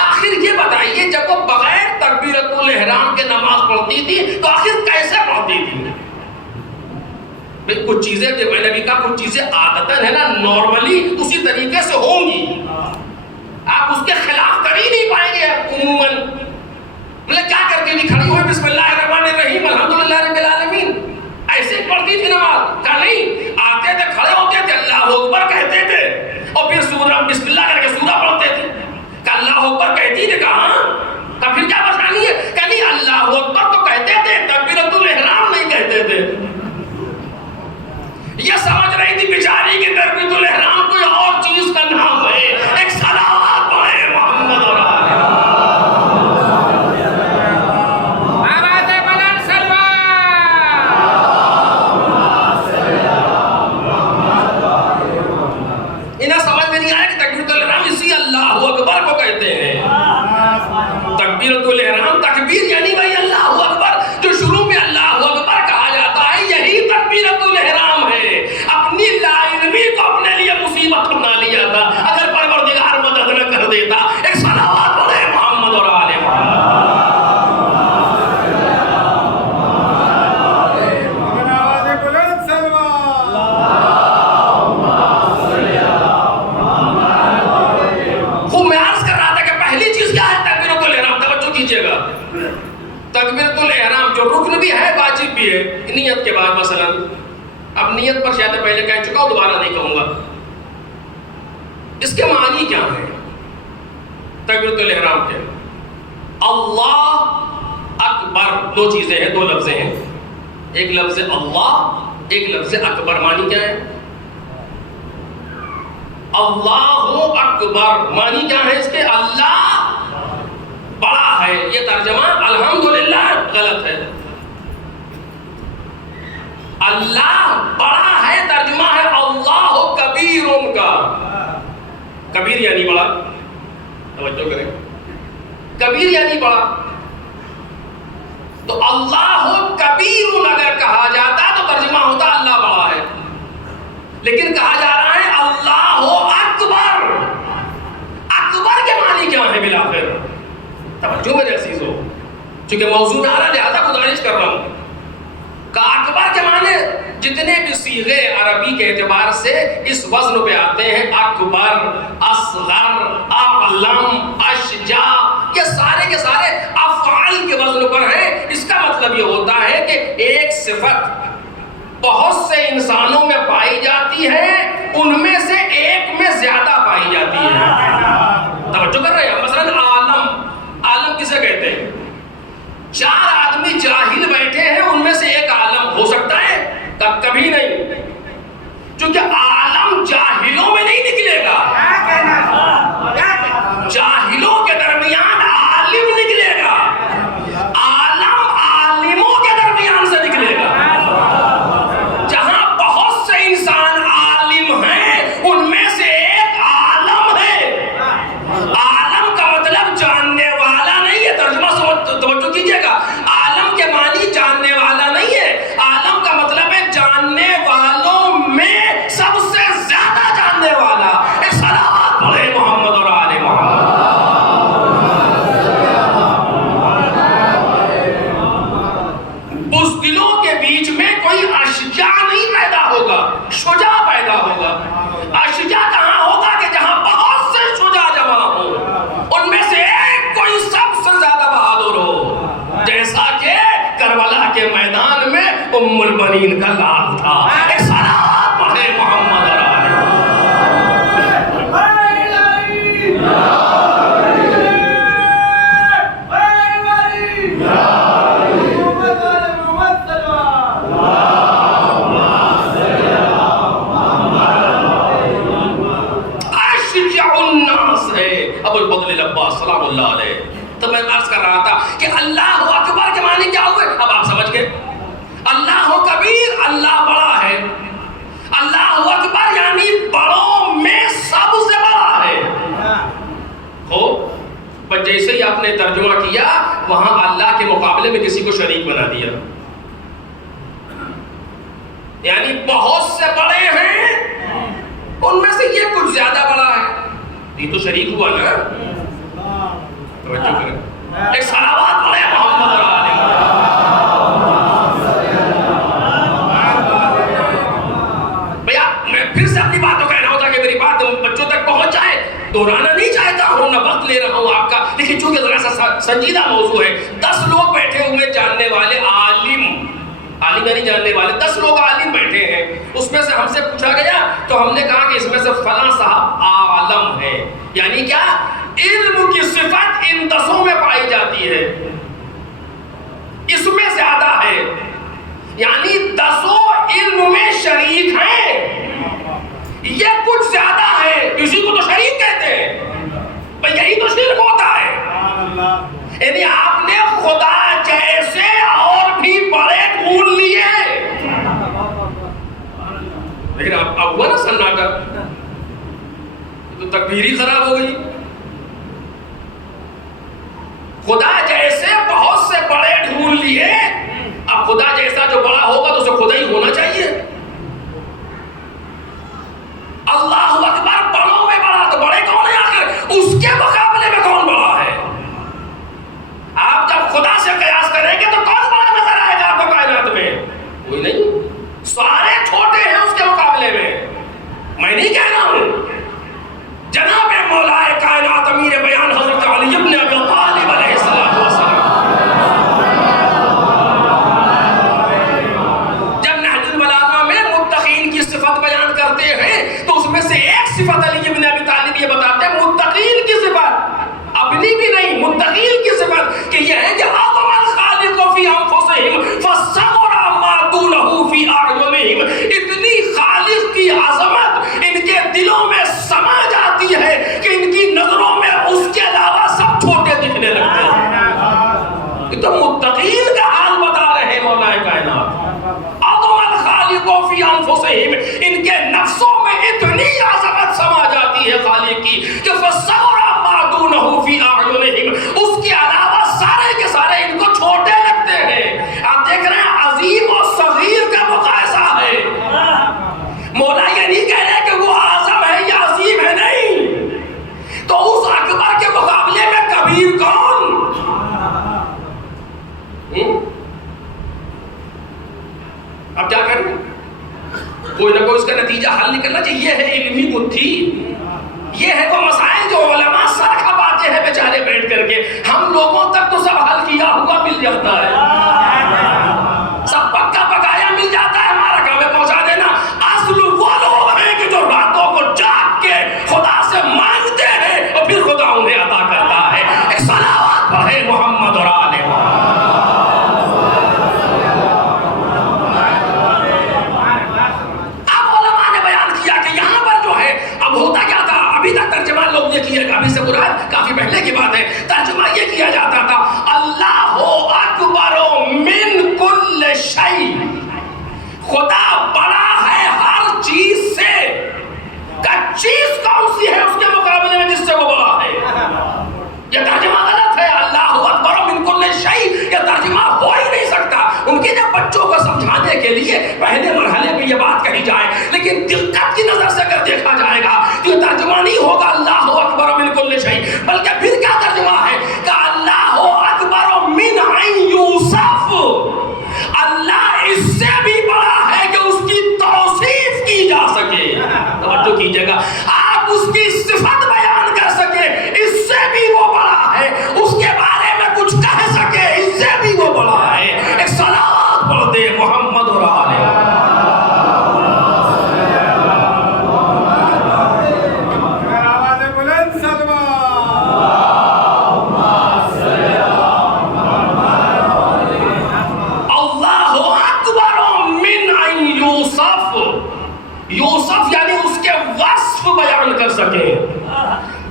آخر یہ بتائیے جب وہ بغیر تکبیرۃ الاحرام کے نماز پڑھتی تھی تو آخر کیسے پڑھتی تھی؟ کچھ چیزیں جو میں نے بھی کہا, کچھ چیزیں عادتاً ہے نا, نارملی اسی طریقے سے ہوں گی, آپ اس کے خلاف کر ہی نہیں پائیں گے. عموماً مطلب کیا کرتی تھی, کھڑی ہوئی بسم اللہ الرحمن الرحیم الحمدللہ رب العالمین, ایسے ہی پڑھتی تھی نماز؟ کہا نہیں, آتے تھے, کھڑے ہوتے تھے, اللہ اکبر کہتے تھے, اور پھر سورہ بسم اللہ کر کے سورہ پڑھتے تھے. کہ اللہ اکبر کہتی تھی, کہا ہاں, پھر کیا پریشانی ہے؟ کہ نہیں, اللہ اکبر تو کہتے تھے, تکبیرۃ الاحرام نہیں کہتے تھے. یہ سمجھ رہی تھی بیچاری کہ تکبیرۃ الاحرام کوئی اور چیز کا نام ہے. ایک صلوات پڑھے محمد اور آل تکبیرۃ الاحرام. تکبیر یعنی بھائی اللہ اکبر, جو شروع میں اللہ اکبر کہا جاتا ہے یہی تکبیرۃ الاحرام ہے. اب ہوں دوبارہ نہیں کہوں گا. اس کے معنی کیا ہیں تکبیرۃ الاحرام کے؟ اللہ اکبر دو چیزیں ہیں، دو لفظیں ہیں، ایک لفظ اللہ، ایک لفظ اکبر. معنی کیا ہے؟ اللہ اکبر معنی کیا ہے اس کے؟ اللہ بڑا ہے. یہ ترجمہ الحمدللہ غلط ہے. اللہ بڑا ہے ترجمہ ہے اللہ کبیر کا. کبیر یعنی بڑا، توجہ کریں، کبیر یعنی بڑا. تو اللہ کبیر اگر کہا جاتا تو ترجمہ ہوتا اللہ بڑا ہے، لیکن کہا جا رہا ہے اللہ اکبر. اکبر کے معنی کیا ہے بالآخر؟ توجہ میرے عزیزو، چونکہ موضوع آ رہا لہذا گزارش کر رہا ہوں کہ اکبر کے معنی جتنے بھی صیغے عربی کے اعتبار سے اس وزن پہ آتے ہیں، اکبر، اصغر، اعلم، اشجع، یہ سارے کے سارے افعال کے وزن پر ہیں. اس کا مطلب یہ ہوتا ہے کہ ایک صفت بہت سے انسانوں میں پائی جاتی ہے، ان میں سے ایک میں زیادہ پائی جاتی ہے. توجہ کر رہے ہیں؟ مثلا عالم کسے کہتے ہیں؟ چار آدمی جاہل بیٹھے ہیں، ان میں سے ایک عالم ہو سکتا ہے؟ کبھی نہیں، کیونکہ عالم جاہلوں میں نہیں نکلے گا، جاہلوں کے درمیان عالم نکلے گا، عالم عالموں کے درمیان سے نکلے گا. جہاں بہت سے انسان عالم ہیں، ان میں سے ایک عالم ہے. عالم کا مطلب جاننے والا نہیں ہے. ترجمہ توجہ کیجیے گا، عالم کے معنی جاننے والا نہیں ہے. عالم کا مطلب ہے جاننے والوں میں سب سے زیادہ جاننے والا. ایک صلوات پڑھے محمد اور آل محمد. بزدلوں کے بیچ میں کوئی اشجاع نہیں پیدا ہوگا، شجاع پیدا ہوگا. اشجاع کہاں ہوگا؟ کہ جہاں بہت سے شجاع جمع ہو، ان میں سے ایک کوئی سب سے زیادہ بہادر ہو، جیسا کہ کربلا کے میدان میں ام البنین کا لال تھا. ایک صلوات پڑھے محمد اور آل سلام اللہ علیہ. تو میں عرض کر رہا تھا کہ اللہ اکبر کے معنی کیا ہوئے؟ اب آپ سمجھ گئے. اللہ کبیر، اللہ بڑا ہے. اللہ اکبر یعنی بڑوں میں سب سے بڑا ہے. ہو بس جیسے ہی آپ نے ترجمہ کیا وہاں اللہ کے مقابلے میں کسی کو شریک بنا دیا. یعنی بہت سے بڑے ہیں، ان میں سے یہ کچھ زیادہ بڑا ہے. یہ تو شریک ہوا نا. توجہ کریں، ایک صلوات پڑھے محمد اور آل محمد. بھیا میں پھر سے اپنی بات کو کہہ رہا ہوں تاکہ میری بات بچوں تک پہنچ جائے. دہرانا نہیں چاہتا ہوں، نہ وقت لے رہا ہوں آپ کا، لیکن چونکہ ذرا سا سنجیدہ موضوع ہے. 10 لوگ بیٹھے ہوئے جاننے والے، عالم یعنی جاننے والے، 10 لوگ عالم بیٹھے ہیں. اس میں سے ہم سے پوچھا گیا تو ہم نے کہا کہ اس میں سے فلاں صاحب عالم ہے. یعنی کیا؟ علم کی صفت ان 10 میں پائی جاتی ہے، اس میں زیادہ ہے. یعنی 10 علم میں شریک ہیں، یہ کچھ زیادہ ہے. اسی کو تو شریک کہتے ہیں. بھئی یہی تو شرک ہوتا ہے. یعنی آپ نے خدا جیسے اور بھی بڑے ڈھونڈ لیے. لیکن اب ہوا نا سناٹا، تو تکبیر ہی خراب ہو گئی. خدا جیسے بہت سے بڑے ڈھونڈ لیے. اب خدا جیسا جو بڑا ہوگا تو اسے خدا ہی ہونا چاہیے. اللہ اکبر بڑوں میں بڑا، تو بڑے کون ہیں آخر؟ اس کے مقابلے میں کون بڑا ہے؟ آپ جب خدا سے قیاس کریں گے تو کون بڑا نظر آئے گا آپ کو کائنات میں؟ کوئی نہیں. سارے چھوٹے ہیں اس کے مقابلے میں. میں نہیں کہہ رہا ہوں. جناب مولا کائنات امیر بیان حضرت علی ابن ابی طالب علیہ السلام جب نہج البلاغہ میں سے ایک صفت علی ابن ابی طالب یہ بتاتے ہیں، متقین کی صفت، اپنی بھی نہیں، متقین کی صفت کہ یہ ہے کہ اعظم الخالق فی انفسہم فصغر ما دونہ فی اعینہم، اتنی خالق کی عظمت ان کے دلوں میں سما جاتی ہے کہ ان کی نظروں میں اس کے علاوہ سب چھوٹے دکھنے لگتے ہیں۔ یہ تو متقین کا حال بتا رہے ہیں مولا کائنات، اعظم الخالق فی انفسہم، ان کے نفسوں میں اتنی عظمت سما جاتی ہے خالق کی کہ فصغر ما دونہ فی اعینہم، اس کے علاوہ سارے کے سارے ان کو چھوٹے لگتے ہیں۔ آپ دیکھ رہے ہیں عظیم اور صغیر کا مقایسہ ہے۔ مولا یہ نہیں کہہ رہے کہ وہ اعظم ہے یا عظیم ہے، نہیں، تو اس اکبر کے مقابلے میں کبیر کون؟ اب کیا کریں؟ کوئی نہ کوئی اس کا نتیجہ حل نکلنا چاہیے۔ یہ ہے علمی بدھی، یہ ہے وہ مسائل جو علماء سر کھپاتے ہیں بیچارے بیٹھ کر کے، ہم لوگوں تک تو سب حل کیا ہوا مل جاتا ہے، سب پکا پکایا مل جاتا ہے، ہمارا کام ہے پہنچا دینا۔ اصل وہ لوگ ہیں کہ جو راتوں کو جاگ کے خدا سے مانگتے ہیں اور پھر خدا انہیں عطا کرتا ہے۔ ایک صلوات پڑھے محمد اور آل محمد۔ ابھی سے مراد کافی پہلے کی بات ہے، ترجمہ یہ کیا جاتا تھا اللہ اکبر من کل شیء، خدا بڑا ہے ہر چیز سے، کا چیز کون سی ہے اس کے مقابلے میں جس سے وہ بڑا ہے؟ یہ ترجمہ غلط ہے، اللہ اکبر من کل شیء یہ ترجمہ ہو ہی نہیں سکتا۔ ان کے جب بچوں کو سمجھانے کے لیے پہلے مرحلے میں یہ بات کہی جائے، لیکن دقت کی نظر سے اگر دیکھا جائے گا تو یہ ترجمہ نہیں ہوگا اللہ اکبر من کل شیء، بلکہ پھر کیا ترجمہ ہے کہ اللہ اکبر من ان یوصف، اللہ اس سے بھی بڑا ہے کہ اس کی توصیف کی جا سکے۔ توجہ کیجئے گا، آپ اس کی صفت بیان کر سکے، اس سے بھی وہ بڑا ہے، اس کے بارے میں کچھ کہہ سکے، اس سے بھی وہ بڑا ہے۔ ایک صلوات پڑھ دے محمد اور آل محمد۔ یوسف یعنی اس کے وصف بیان کر سکے،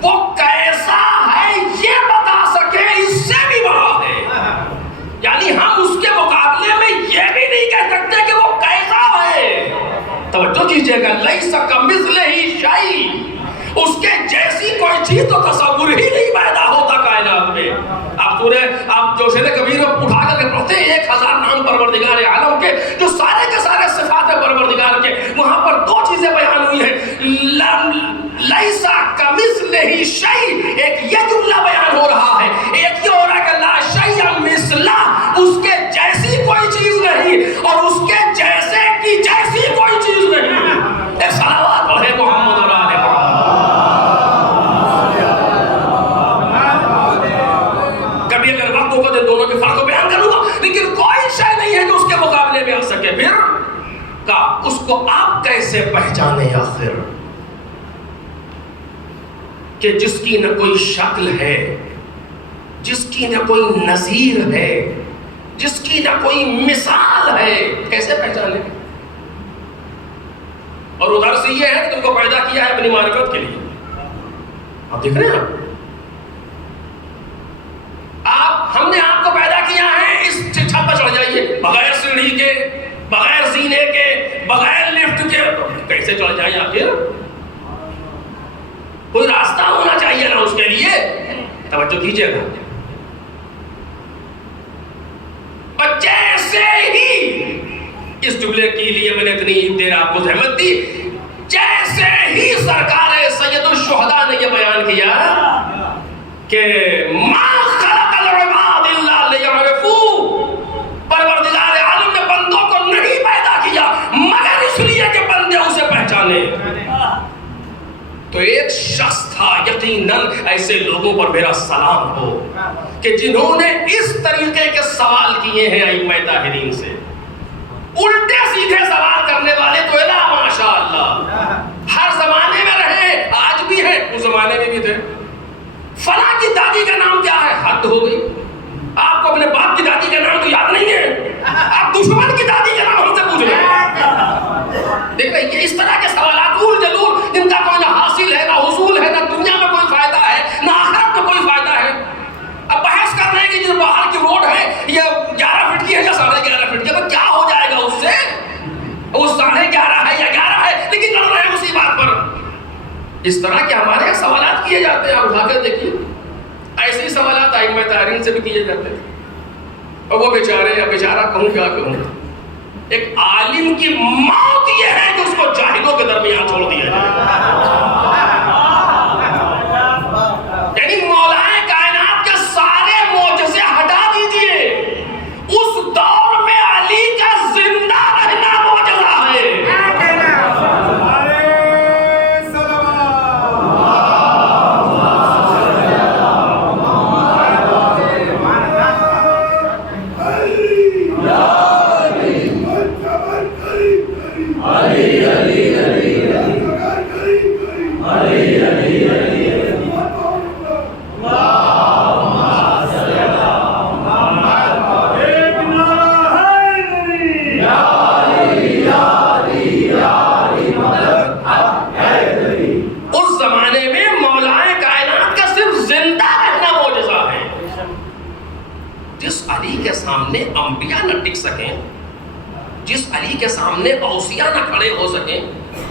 وہ کیسا ہے یہ بتا سکے، اس سے بھی بڑا ہے۔ یعنی ہم اس کے مقابلے میں یہ بھی نہیں کہہ سکتے کہ وہ کیسا ہے۔ توجہ کیجئے گا، لیس کمثلہ شیء، اس کے جیسی کوئی چیز تو تصور ہی نہیں پیدا ہوتا کائنات میں۔ آپ جو شعر کبیر اٹھا کر کے پڑھتے ہیں 1000 نام پروردگار عالم کے، جو سارے کے سارے صفات پروردگار کے، وہاں پر دو چیزیں بیان ہوئی ہیں، لیس کمثلہ شیء، ایک یہ جملہ بیان ہو رہا ہے، ایک یہ ہو رہا ہے کہ لا شیء مثلہ، اس کے جیسی کوئی چیز نہیں اور اس کے جیسے کی جیسی کوئی چیز نہیں۔ ایک صلوات پڑھے محمد اور آل محمد۔ کبھی اگر وقت ہوگا تو دونوں کے فرق کو بیان کروں گا، لیکن کوئی شے نہیں ہے جو اس کے مقابلے میں آ سکے۔ پھر کا اس کو آپ کیسے پہچانے آخر کہ جس کی نہ کوئی شکل ہے، جس کی نہ کوئی نظیر ہے، جس کی نہ کوئی مثال ہے، کیسے پہچانے؟ اور ادھر سے یہ ہے کہ تم کو پیدا کیا ہے اپنی معرفت کے لیے۔ آپ دیکھ رہے ہیں، ہم نے آپ کو پیدا کیا ہے، اس چھت پر چڑھ جائیے، بغیر سیڑھی کے، بغیر زینے کے، بغیر لفٹ کے، کیسے چڑھ جائیں آخر؟ کوئی راستہ ہونا چاہیے نا اس کے لیے۔ توجہ کیجئے گا، جیسے ہی اس جملے کے لیے میں نے اتنی دیر آپ کو زحمت دی، جیسے ہی سرکار سید الشہداء نے یہ بیان کیا کہ ما خلق العباد الا لیعرفوا، پروردگار عالم نے بندوں کو نہیں پیدا کیا مگر اس لیے کہ بندے اسے پہچانے، تو ایک شخص تھا، یقیناً ایسے لوگوں پر میرا سلام ہو کہ جنہوں نے اس طریقے کے سوال کیے ہیں ائمہ طاہرین سے، الٹے سیدھے سوال کرنے والے تو الا ماشاء اللہ ہر زمانے اس طرح کے ہمارے یہاں سوالات کیے جاتے ہیں، آپ اٹھا کر دیکھیے، ایسے ہی سوالات ائمہ تحریر سے بھی کیے جاتے ہیں، اور وہ بیچارے یا بیچارہ کہوں کیا کہوں، ایک عالم کی موت یہ ہے کہ اس کو جاہلوں کے درمیان چھوڑ دیا جائے۔ یعنی مولا کائنات کے سارے معجزے ہٹا دیجئے، اس دور میں علی کا زندہ رہنا معجزہ ہے۔ سامنے انبیاء نہ ٹک سکیں، جس علی کے سامنے اوصیاء نہ کھڑے ہو سکیں،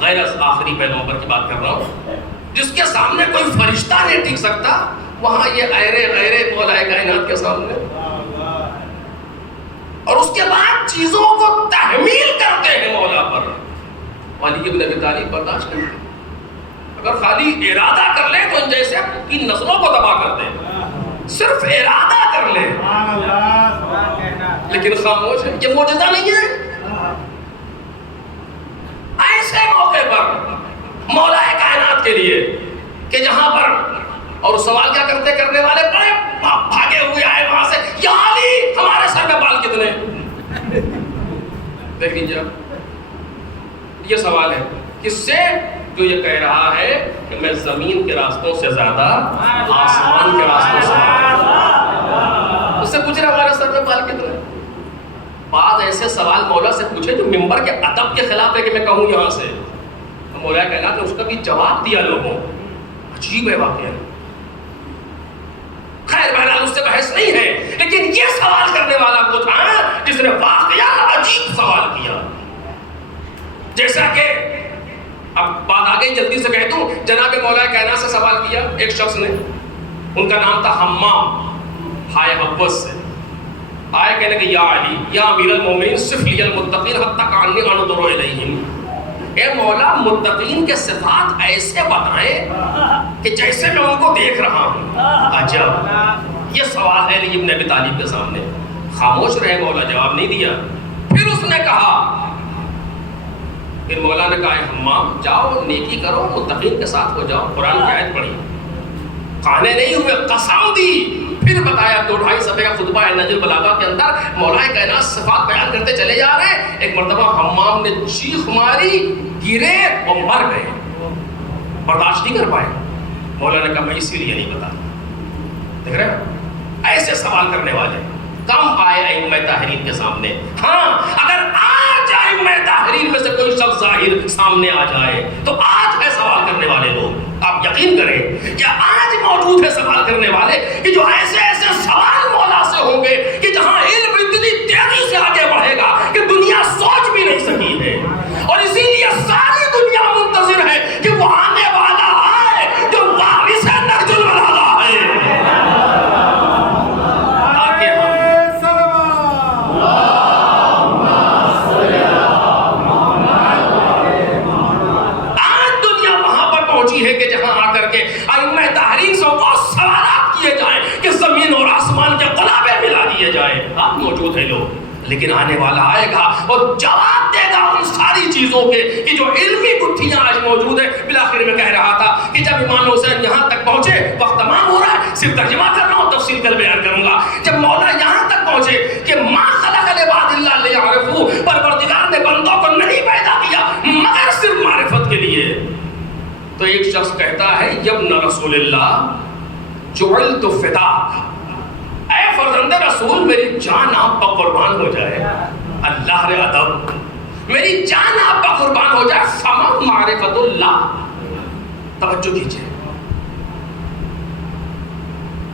غیر آخری پیغمبر کی بات کر رہا ہوں، جس کے سامنے کوئی فرشتہ نہیں ٹک سکتا، وہاں یہ غیرے مولا کائنات کے سامنے، اور اس کے بعد چیزوں کو تحمیل کرتے ہیں مولا پر۔ علی ابن ابی طالب برداشت نہیں، اگر خالی ارادہ کر لیں تو جیسے اپنی نسلوں کو تباہ کر دیں، صرف ارادہ کر لیں، لیکن خاموش ہے، یہ معجزہ نہیں ہے۔ ایسے موقع پر مولا کائنات کے لیے کہ جہاں پر، اور سوال کیا کرنے والے بڑے بھاگے ہوئے آئے وہاں سے، یا علی ہمارے سر میں بال کتنے؟ دیکھ لیجیے، یہ سوال ہے کس سے؟ جو یہ کہہ رہا ہے کہ میں زمین کے راستوں سے زیادہ آسمان کے راستوں سے، اس سے پوچھ رہا ہمارے سر میں بال کتنے؟ بعض ایسے سوال مولا سے پوچھے جو ممبر کے ادب کے خلاف ہے کہ میں کہوں یہاں سے، مولا کہنا کہ اس کا بھی جواب دیا لوگوں، عجیب ہے واقعہ۔ خیر بہرحال اس سے بحث نہیں ہے، لیکن یہ سوال کرنے والا وہ تھا جس نے واقعہ عجیب سوال کیا۔ جیسا کہ اب بات آگئی، جلدی سے کہہ دوں، جناب مولا کائنات سے سوال کیا ایک شخص نے، ان کا نام تھا حمام، ہائے حبس سے، آئے کہنے کہ یا علی یا امیر المومنین صف لی المتقین حتی کانی انظر الیہم، اے مولا متقین کے صفات ایسے بتائیں کہ جیسے میں ان کو دیکھ رہا ہوں۔ عجب، یہ سوال ہے علی ابن ابی طالب کے سامنے، خاموش رہے، مولا جواب نہیں دیا۔ پھر اس نے کہا، پھر مولا نے کہا حمام جاؤ نیکی کرو، متقین کے ساتھ ہو جاؤ، قرآن کی آیت پڑھی، کھانے نہیں ہوئے، قسم دی۔ پھر بتایا 2-2.5 صفحے کا خطبہ ہے نہج البلاغہ کے اندر، مولا کائنات صفات بیان کرتے چلے جا رہے ہیں۔ ایک مرتبہ حمام نے چیخ ماری، گرے اور مر گئے، برداشت نہیں کر پائے۔ مولا نے کہا میں اسی لیے نہیں بتا۔ دیکھ رہے ہیں ایسے سوال کرنے والے کم آئے ائمہ تحریر کے سامنے۔ ہاں اگر آج ائمہ تحریر میں سے کوئی شخص ظاہر سامنے آ جائے تو آج ہے سوال کرنے والے لوگ، آپ یقین کریں کہ آج موجود ہے سوال کرنے والے کہ جو ایسے ایسے سوال مولا سے ہوں گے کہ جہاں علم اتنی تیزی سے آگے بڑھے گا کہ دنیا سوچ بھی نہیں سکی ہے، اور اسی لیے ساری دنیا منتظر ہے کہ وہ آنے والا آئے جو وارث نہج البلاغہ ہے۔ ہے کہ جہاں آ کر کے ائمہ تحریر سے وہ سوالات کیے جائیں کہ زمین اور آسمان کے غلابے ملا دیے جائیں، آپ موجود ہیں لوگ، لیکن آنے والا آئے گا اور جواب دے گا ان ساری چیزوں کے کہ جو علمی گتھیاں آج موجود ہیں۔ بالآخر میں کہہ رہا تھا کہ جب امام حسین یہاں تک پہنچے، وقت تمام ہو رہا ہے، صرف ترجمہ کر رہا ہوں، تفصیل کل بیان کروں گا۔ جب مولا یہاں تک پہنچے کہ ما خلق العباد الا لیعرفوا، پروردگار نے بندوں کو نہیں پیدا کیا مگر صرف معرفت کے لیے، تو ایک شخص کہتا ہے یبن رسول اللہ جعلت فداک، اے فرزند رسول میری جان آپ پر قربان ہو جائے، اللہ رے ادب، میری جان آپ پر قربان ہو جائے، فما معرفت اللہ، توجہ کیجئے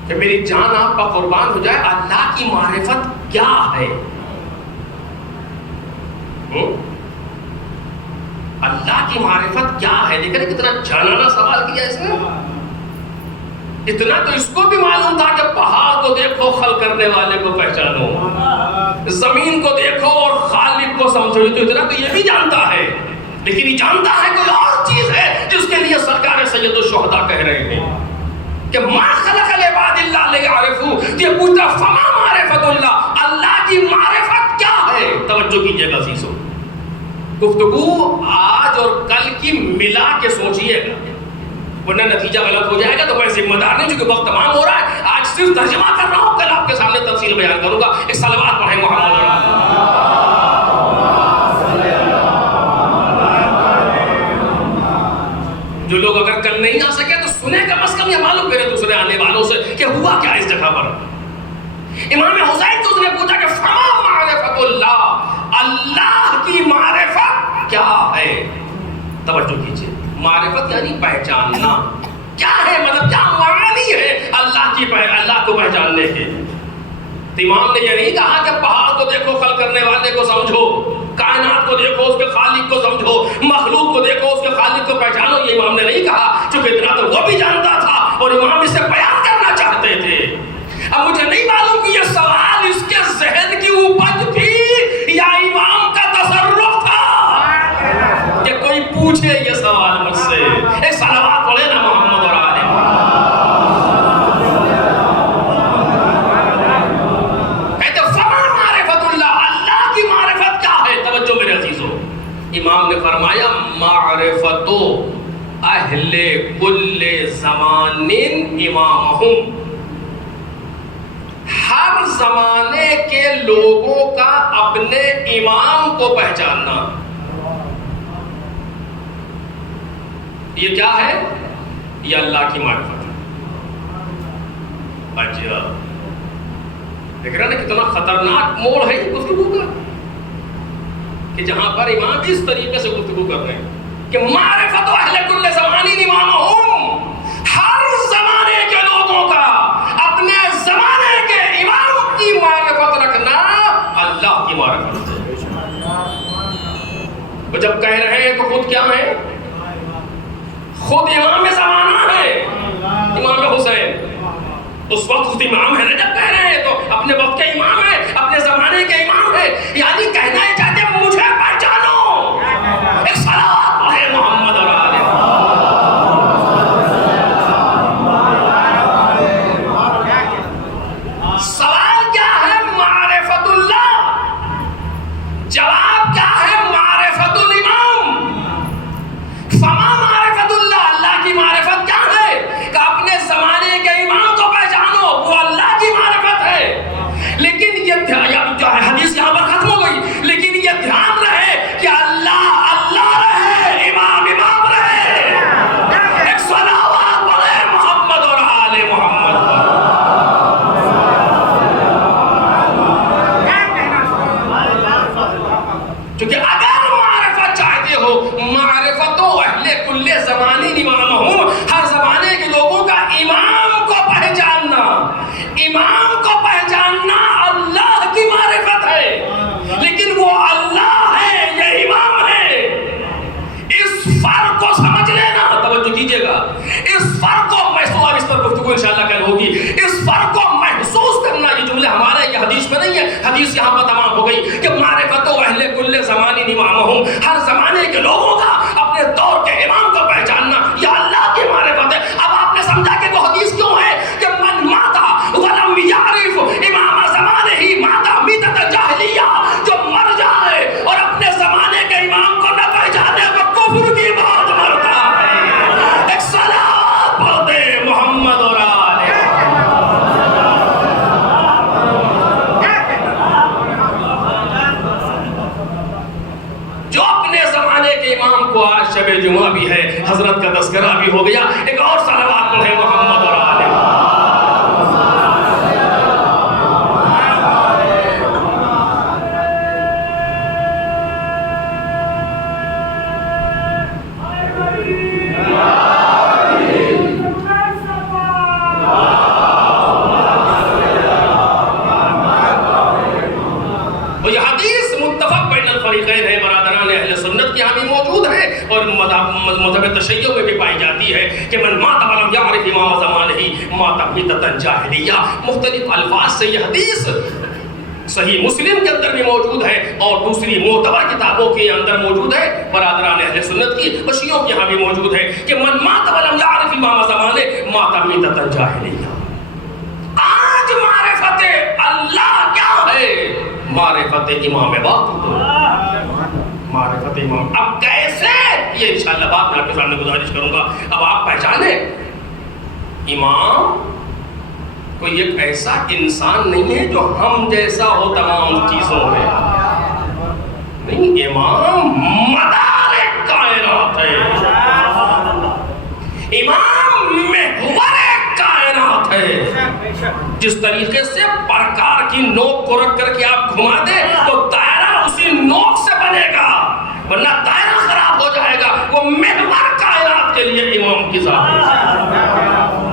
کہ میری جان آپ پر قربان ہو جائے، اللہ کی معرفت کیا ہے؟ اللہ کی معرفت کیا ہے؟ دیکھ رہے کتنا جانانہ سوال دیا اس نے. اتنا تو اس کو بھی معلوم تھا کہ پہاڑ کو دیکھو خلق کرنے والے کو پہچانو, زمین کو دیکھو اور خالق کو سمجھو. تو اتنا تو یہ بھی جانتا ہے, لیکن یہ جانتا ہے کوئی اور چیز ہے جس کے لیے سرکار سید الشہداء کہہ رہے ہیں کہ ما خلق العباد الا لیعرفوا. یہ پوچھتا فما معرفت اللہ, اللہ کی معرفت کیا ہے؟ توجہ کیجئے گا عزیزو, گفتگو آج اور کل کی ملا کے سوچئے گا, ورنہ نتیجہ غلط ہو جائے گا. تو میں ذمہ دار نہیں, چونکہ وقت تمام ہو رہا ہے. آج صرف ترجمہ کر رہا ہوں, کل آپ کے سامنے تفصیل بیان کروں گا. ایک صلوات پڑھیں محمد اور جو لوگ اگر کل نہیں آ سکے تو سنیں, کم از کم یہ معلوم کرے دوسرے آنے والوں سے کہ ہوا کیا اس جگہ پر. امام حسین تو اس نے پوچھا کہ فما معرفت اللہ, اللہ کی معرفت کیا ہے؟ توجہ کیجئے, معرفت یعنی پہچاننا. کیا ہے مطلب, کیا معنی ہے اللہ کی اللہ کو پہچاننے کے؟ تو امام نے یہ نہیں کہا کہ پہاڑ کو دیکھو خلق کرنے والے کو سمجھو, کائنات کو دیکھو اس کے خالق کو سمجھو, مخلوق کو دیکھو اس کے خالق کو پہچانو. یہ امام نے نہیں کہا, چونکہ اتنا تو وہ بھی جانتا تھا اور امام اسے بیان کرنا چاہتے تھے. اب مجھے نہیں معلوم کہ یہ سوال اس کے ذہن کی اپج تھی یا امام کا تصرف تھا کہ کوئی پوچھے یہ سوال مجھ سے. ایک صلوات پڑھے نا محمد اور آل محمد. کہتے فما معرفت اللہ, اللہ کی معرفت کیا ہے؟ توجہ میرے عزیزو, امام نے فرمایا معرفت اہل کل زمان امامہم, ہر زمانے کے لوگوں کا اپنے امام کو پہچاننا. یہ کیا ہے؟ یہ اللہ کی معرفت ہے. اچھا دیکھ رہے نا کتنا خطرناک موڑ ہے گفتگو کا, کہ جہاں پر امام اس طریقے سے گفتگو کر رہے ہیں کہ معرفت اہل کل زمان امامہم, ہر زمانے کے لوگوں کا اپنے زمانے کے امام کی معرفت رکھنا اللہ کی معرفت ہے. وہ جب کہہ رہے ہیں تو خود کیا ہے؟ خود امام زمانہ ہے, امام حسین. اس وقت خود امام ہے نا جب کہہ رہے ہیں, تو اپنے وقت کے امام ہے, اپنے زمانے کے امام ہے. یعنی کہنا ہے چاہتے ہیں مجھے پہچانو. ایک صلوات پڑھے محمد اور آل محمد. سوال کیا ہے؟ معرفت اللہ. جواب کیا ہے؟ معرفت الامام. فما معرفت اللہ, اللہ کی معرفت کیا ہے؟ کہ اپنے زمانے کے امام کو پہچانو, وہ اللہ کی معرفت ہے. لیکن یہ حدیث یہاں پر ختم ہو گئی, لیکن یہ دھیان رہے کہ اللہ اللہ رہے, امام امام رہے. ایک صلوات پڑھے محمد اور آل محمد. چونکہ اگر معرفت چاہتے ہو, معرفت اہل کل زمان امامہم, ہر زمانے کے لوگوں کا امام کو پہچاننا. امام کو پہچاننا اللہ کی معرفت ہے, لیکن وہ اللہ ہے, یہ امام ہے. اس فرق کو سمجھ لینا, توجہ کیجئے گا, اس فرق کو محسوس, اس پر گفتگو انشاءاللہ کل ہوگی. اس فرق کو محسوس کرنا, یہ جملے ہمارے, یہ حدیث میں نہیں ہے, حدیث یہاں پر تمام ہو گئی کہ معرفت اہل کل زمان امامہم, ہر زمانے کے لوگوں کا اپنے دور کے امام کو پہچاننا, یہ اللہ کی معرفت ہے. اب آپ نے سمجھا کہ وہ حدیث کیوں ہے کہ من ماتا ولم یعرف امام زمانہ ماتا میتۃ جاہلیہ, جو مر جائے اور اپنے زمانے کے امام کو نہ پہچانے وہ کفر کی موت مرتا ہے. ایک صلوات پڑھ دے محمد اور آل. جو اپنے زمانے کے امام کو, آج شب جمعہ بھی ہے, حضرت کا تذکرہ بھی ہو گیا, ایک اور صلوات پڑھے محمد اور آل. وہ یہ حدیث متفق بین الفریقین ہے, برادران اہل سنت کی یہاں بھی موجود ہے, اور مذہب تشیع میں بھی پائی جاتی ہے کہ من مات ولم یعرف امام زمانہ مات میتۃ جاہلیہ. مختلف الفاظ سے یہ حدیث صحیح مسلم کے اندر بھی موجود ہے اور دوسری معتبر کتابوں کے اندر موجود ہے. برادران اہل سنت کی شیعوں کے یہاں بھی موجود ہے کہ من مات ولم یعرف امام زمانہ مات میتۃ جاہلیہ. آج معرفت اللہ کیا ہے؟ معرفت امام وقت. معرفت امام. اب کیسے؟ یہ انشاءاللہ بات میں آپ کے سامنے گزارش کروں گا. اب آپ پہچانے امام کوئی ایک ایسا انسان نہیں ہے جو ہم جیسا ہو تمام چیزوں میں. نہیں، امام مدار کائنات ہے. امام محور کائنات ہے. جس طریقے سے پرکار کی نوک کو رکھ کر کے آپ گھما دیں تو دائرہ اسی نوک سے بنے گا، ورنہ دائرہ خراب ہو جائے گا. وہ محور کائنات کے لیے امام کی ذات ہے.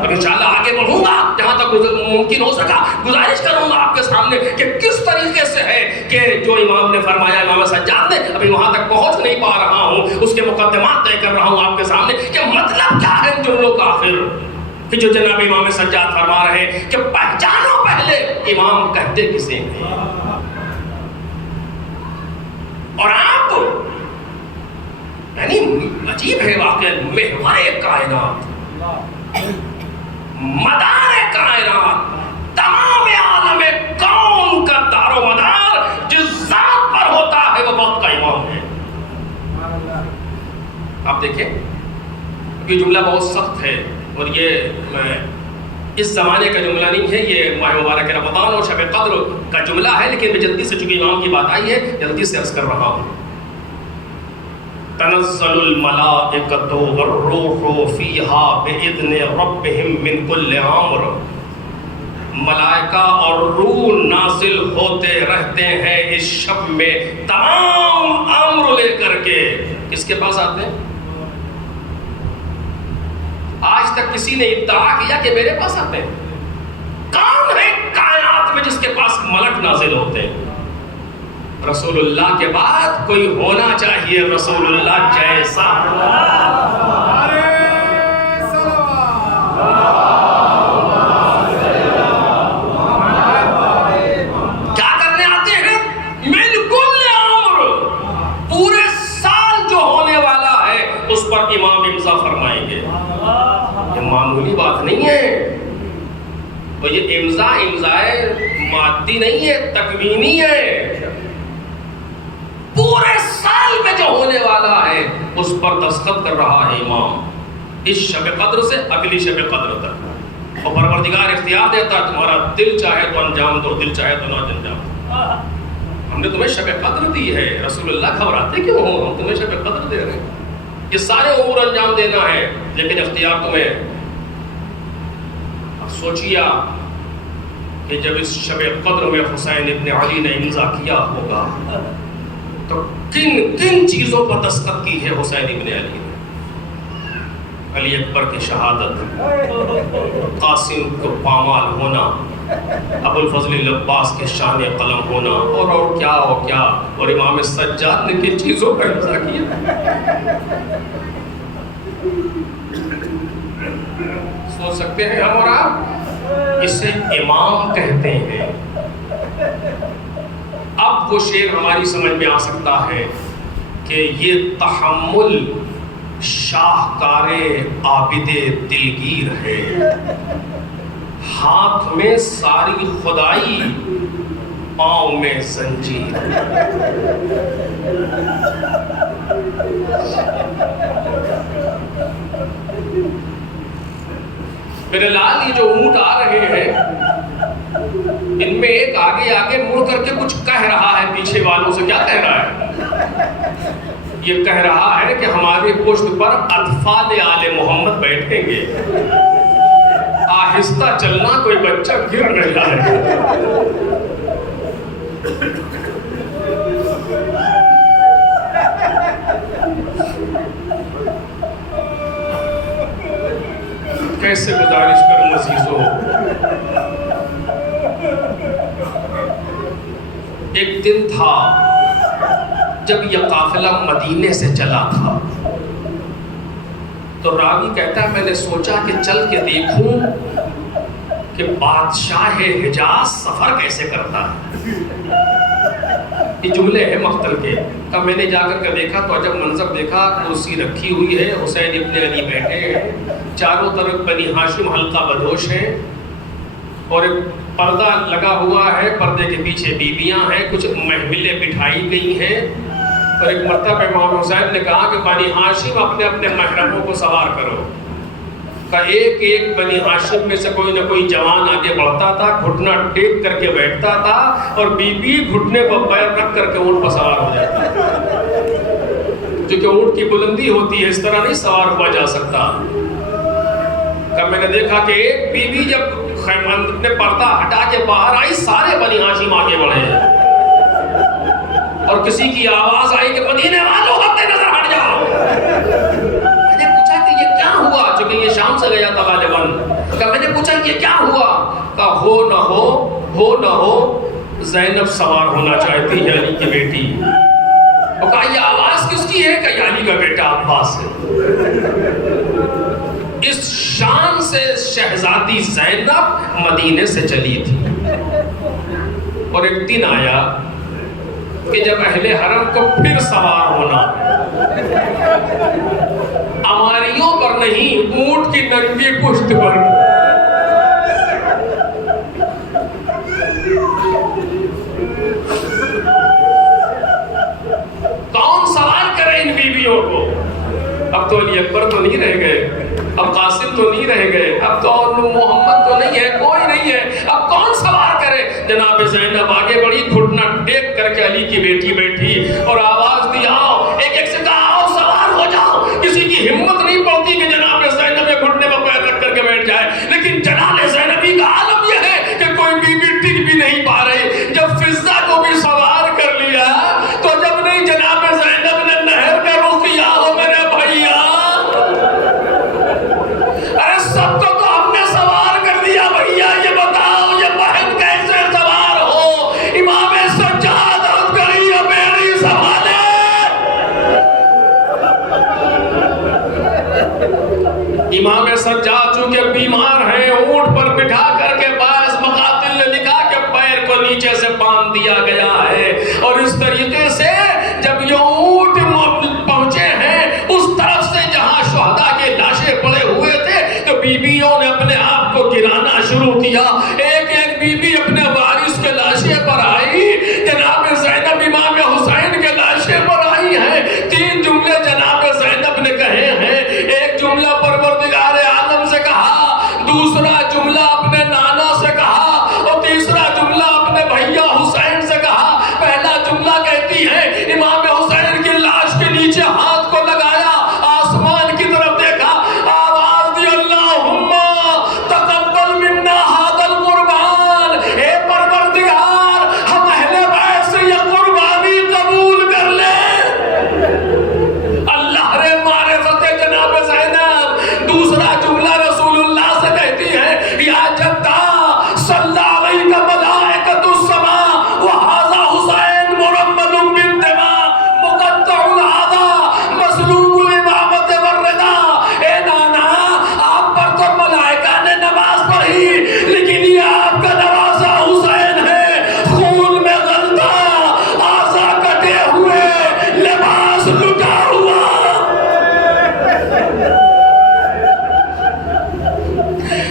انشاءاللہ آگے بڑھوں گا جہاں تک ممکن ہو سکا. گزارش کروں گا آپ کے سامنے کہ کس طریقے سے ہے کہ جو امام نے فرمایا امام سجاد نے، ابھی وہاں تک پہنچ نہیں پا رہا ہوں، اس کے مقدمات طے کر رہا ہوں آپ کے سامنے کہ مطلب کیا ہے ان جملوں کا آخر کہ جو جناب امام سجاد فرما رہے ہیں کہ پہچانو پہلے امام کہتے کسے ہیں. اور آپ یعنی عجیب ہے واقعہ، محور کائنات، مدار کائنات، تمام عالم کون کا دار و مدار جس ذات پر ہوتا ہے وہ وقت کا امام ہے. آپ دیکھیں یہ جملہ بہت سخت ہے اور یہ اس زمانے کا جملہ نہیں ہے، یہ ماہ مبارک رمضان اور شب قدر کا جملہ ہے، لیکن میں جلدی سے چونکہ امام کی بات آئی ہے جلدی سے عرض کر رہا ہوں. تنزل الملائکۃ والروح فیہا بإذن ربہم من کل امر. ملائکہ اور روح نازل ہوتے رہتے ہیں اس شب میں تمام امر لے کر کے. کس کے پاس آتے ہیں؟ آج تک کسی نے ادعا کیا کہ میرے پاس آتے ہیں؟ کون ہے کائنات میں جس کے پاس ملک نازل ہوتے ہیں؟ رسول اللہ کے بعد کوئی ہونا چاہیے رسول اللہ جیسا. کیا کرنے آتے ہیں؟ من کل امر. پورے سال جو ہونے والا ہے اس پر امام امضا فرمائیں گے. یہ معمولی بات نہیں ہے. اور یہ امضائے مادی نہیں ہے، تکوینی ہے. پورے سال میں جو ہونے والا ہے اس پر دستخط کر رہا ہے امام، اس شب قدر سے اگلی شب قدر تک. اور پروردگار اختیار دیتا ہے تمہارا دل چاہے تو انجام دو، دل چاہے تو نہ انجام دو. ہم نے تمہیں شب قدر دی ہے. رسول اللہ گھبراتے کیوں ہو؟ ہم تمہیں شب قدر دے رہے ہیں. یہ سارے امور انجام دینا ہے لیکن اختیار تمہیں. سوچیا کہ جب اس شب قدر میں حسین ابن علی نے امضا کیا ہوگا تو کن کن چیزوں پر دستخط کی ہے حسین ابن علی نے. علی اکبر کی شہادت، قاسم کو پامال ہونا، ابو الفضل العباس کے شان قلم ہونا، اور کیا اور کیا. اور امام سجاد نے کن چیزوں پر امضا کیا؟ سوچ سکتے ہیں ہم اور آپ. اسے امام کہتے ہیں. اب وہ شعر ہماری سمجھ میں آ سکتا ہے کہ یہ تحمل شاہکار عابد دلگیر ہے. ہاتھ میں ساری خدائی، پاؤں میں زنجیر. میرے لال یہ جو اونٹ آ رہے ہیں ان میں ایک آگے آگے مڑ کر کے کچھ کہہ رہا ہے پیچھے والوں سے. کیا کہہ رہا ہے؟ یہ کہہ رہا ہے کہ ہمارے پشت پر اطفال آل محمد بیٹھیں گے. آہستہ چلنا، کوئی بچہ گر رہا ہے. کیسے گزارش کروں عزیزو. ایک دن تھا جب یہ قافلہ مدینے سے چلا تھا. تو راوی کہتا ہے میں نے سوچا کہ چل کے دیکھوں کہ بادشاہ حجاز سفر کیسے کرتا ہے. یہ جملے ہیں مقتل کے. تب میں نے جا کر کے دیکھا تو عجب منظر دیکھا. کرسی رکھی ہوئی ہے, حسین ابن علی بیٹھے ہیں, چاروں طرف بنی ہاشم حلقہ بدوش ہیں, اور ایک پردہ لگا ہوا ہے, پردے کے پیچھے بیویاں ہیں, کچھ محفلیں بٹھائی گئی ہیں. اور ایک مرتبہ امام حسین نے کہا کہ بنی ہاشم اپنے اپنے محرموں کو سوار کرو. کہ ایک ایک بنی ہاشم میں سے کوئی نہ کوئی جوان آگے بڑھتا تھا, گھٹنا ٹیک کر کے بیٹھتا تھا, اور بی بی گھٹنے کو پیر رکھ کر کے اونٹ پر سوار ہو جاتا. کیونکہ اونٹ کی بلندی ہوتی ہے, اس طرح نہیں سوار ہوا جا سکتا. کہ میں نے دیکھا کہ ایک بی بی جب نے پردہ ہٹا کے باہر آئی, سارے بنی ہاشم آگے بڑھے ہیں, اور کسی کی آواز آئی کہ مدینے والوں اپنے نظر ہٹ جاؤ. میں نے پوچھا کہ یہ کیا ہوا, چونکہ یہ شام سے گیا تھا غالباً. کہ میں نے پوچھا کہ یہ کیا ہوا. کہ ہو نہ ہو زینب سوار ہونا چاہتی ہے, علی کی بیٹی. اور کہا یہ آواز کس کی ہے. کہ علی کا بیٹا عباس ہے. اس شان سے شہزادی زینب مدینے سے چلی تھی. اور ایک دن آیا کہ جب اہل حرم کو پھر سوار ہونا, اماریوں پر نہیں, اونٹ کی ننگی پشت پر. کون سوار کرے ان بیویوں کو. اب تو علی اکبر تو نہیں رہ گئے, اب قاسم تو نہیں رہ گئے, اب تو محمد تو نہیں ہے, کوئی نہیں ہے, اب کون سوار کرے. جناب زینب آگے بڑی, گھٹنا ٹیک کر کے علی کی بیٹی بیٹھی, اور آواز دی آؤ. ایک ایک سے کہا آؤ سوار ہو جاؤ. کسی کی ہمت نہیں پڑتی کہ جناب زینب گھٹنے پر پیر رکھ کر کے بیٹھ جائے. لیکن جلال زینبی کا عالم یہ ہے کہ کوئی بیوی ٹک بھی نہیں پا رہی. جب فضہ کو بھی سوار کر لیا تو جب نہیں جناب زینب نے نہر کا رخ کیا ہو میرے بھائیا, ارے سب کو تو ہم نے سوار کر دیا بھیا. یہ بتاؤ یہ بہن کیسے سوار ہو. امام سجاد اور کریہ میری سوالے. امام سجاد چونکہ بیمار ہیں, اونٹ پر بٹھا کر کے باعث مقاتل نے لکھا کہ پیر کو نیچے سے باندھ دیا گیا ہے. اور اس طریقے سے جب یہ اونٹ پہنچے ہیں اس طرف سے جہاں شہداء کے لاشیں پڑے ہوئے تھے, تو بیویوں نے اپنے آپ کو گرانا شروع کیا. ایک ایک بیوی اپنے وارث کے لاشے پر آئی. جناب زینب امام حسین کے لاشے پر آئی ہیں. 3 جملے جناب زینب نے کہے ہیں. ایک جملہ پروردگار عالم سے کہا, دوسرا جملہ اپنے نانا سے کہا, اور تیسرا جملہ اپنے بھیا حسین سے کہا. پہلا جملہ کہتی ہے امام حسین کی لاش کے نیچے ہاتھ کو لگایا, آسمان کی طرف دیکھا, آواز دی اللہم تقبل منا ھذا القربان. اے پروردگار ہم اہل بیت سے یہ قربانی قبول کر لیں. اللہ رے معرفت جناب زینب. دوسرا جملہ رسول اللہ سے کہتی ہے یا جدہ صلی علیہ ملائکۃ السماء وھذا حسین مرمد بالدماء مقطع العضا مسلوب الامامۃ والرضا. اے نانا آپ پر تو ملائکہ نے نماز پڑھی, لیکن یہ آپ کا نوازا حسین ہے, خون میں غلطہ, اعضا کٹے ہوئے, لباس لٹا ہوا.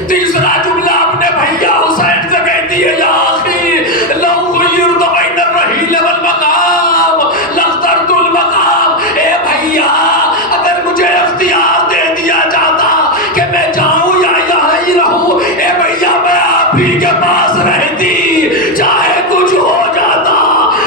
تیسرا جملہ اپنے بھیا حسین سے کہتی ہے یا اخی لو خیرت بین الرحیل والمقام لاخترت المقام. اے بھیا اگر مجھے اختیار دے دیا جاتا کہ میں جاؤں یا یہاں ہی رہوں, اے بھیا میں آپ ہی کے پاس رہتی, چاہے کچھ ہو جاتا.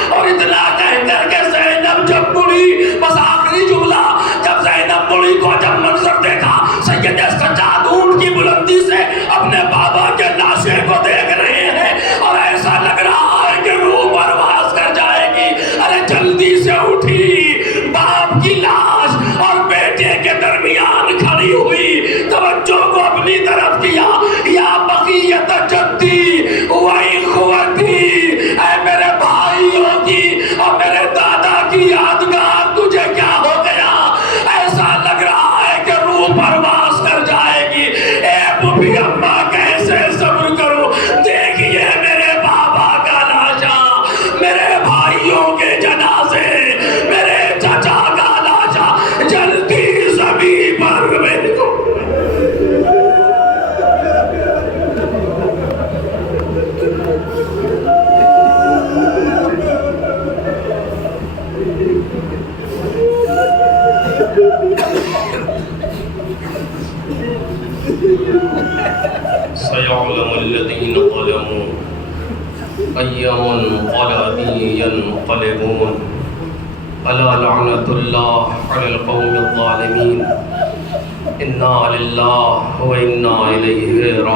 اور اتنا کہہ کر کے زینب جب مڑی, بس آخری جملہ, جب زینب مڑی کو جب منظر دیکھا, سید سجاد اونٹ کی بلندی سے اپنے بابا کے لاشے کو دیکھ رہے ہیں, اور ایسا لگ رہا ہے کہ روح پرواز کر جائے گی. ارے جلدی سے اٹھی, باپ کی لاش اور بیٹے کے درمیان کھڑی ہوئی, توجہ کو اپنی طرف کیا. یا بقیت جدی و اخوتی, اے میرے بھائیوں کی اور میرے دادا کی یادگار, تجھے کیا ہو گیا. ایسا لگ رہا ہے کہ روح پر سيعلم الذين ظلموا أي منقلب ينقلبون ألا لعنة الله على القوم الظالمين إنا لله وإنا إليه راجعون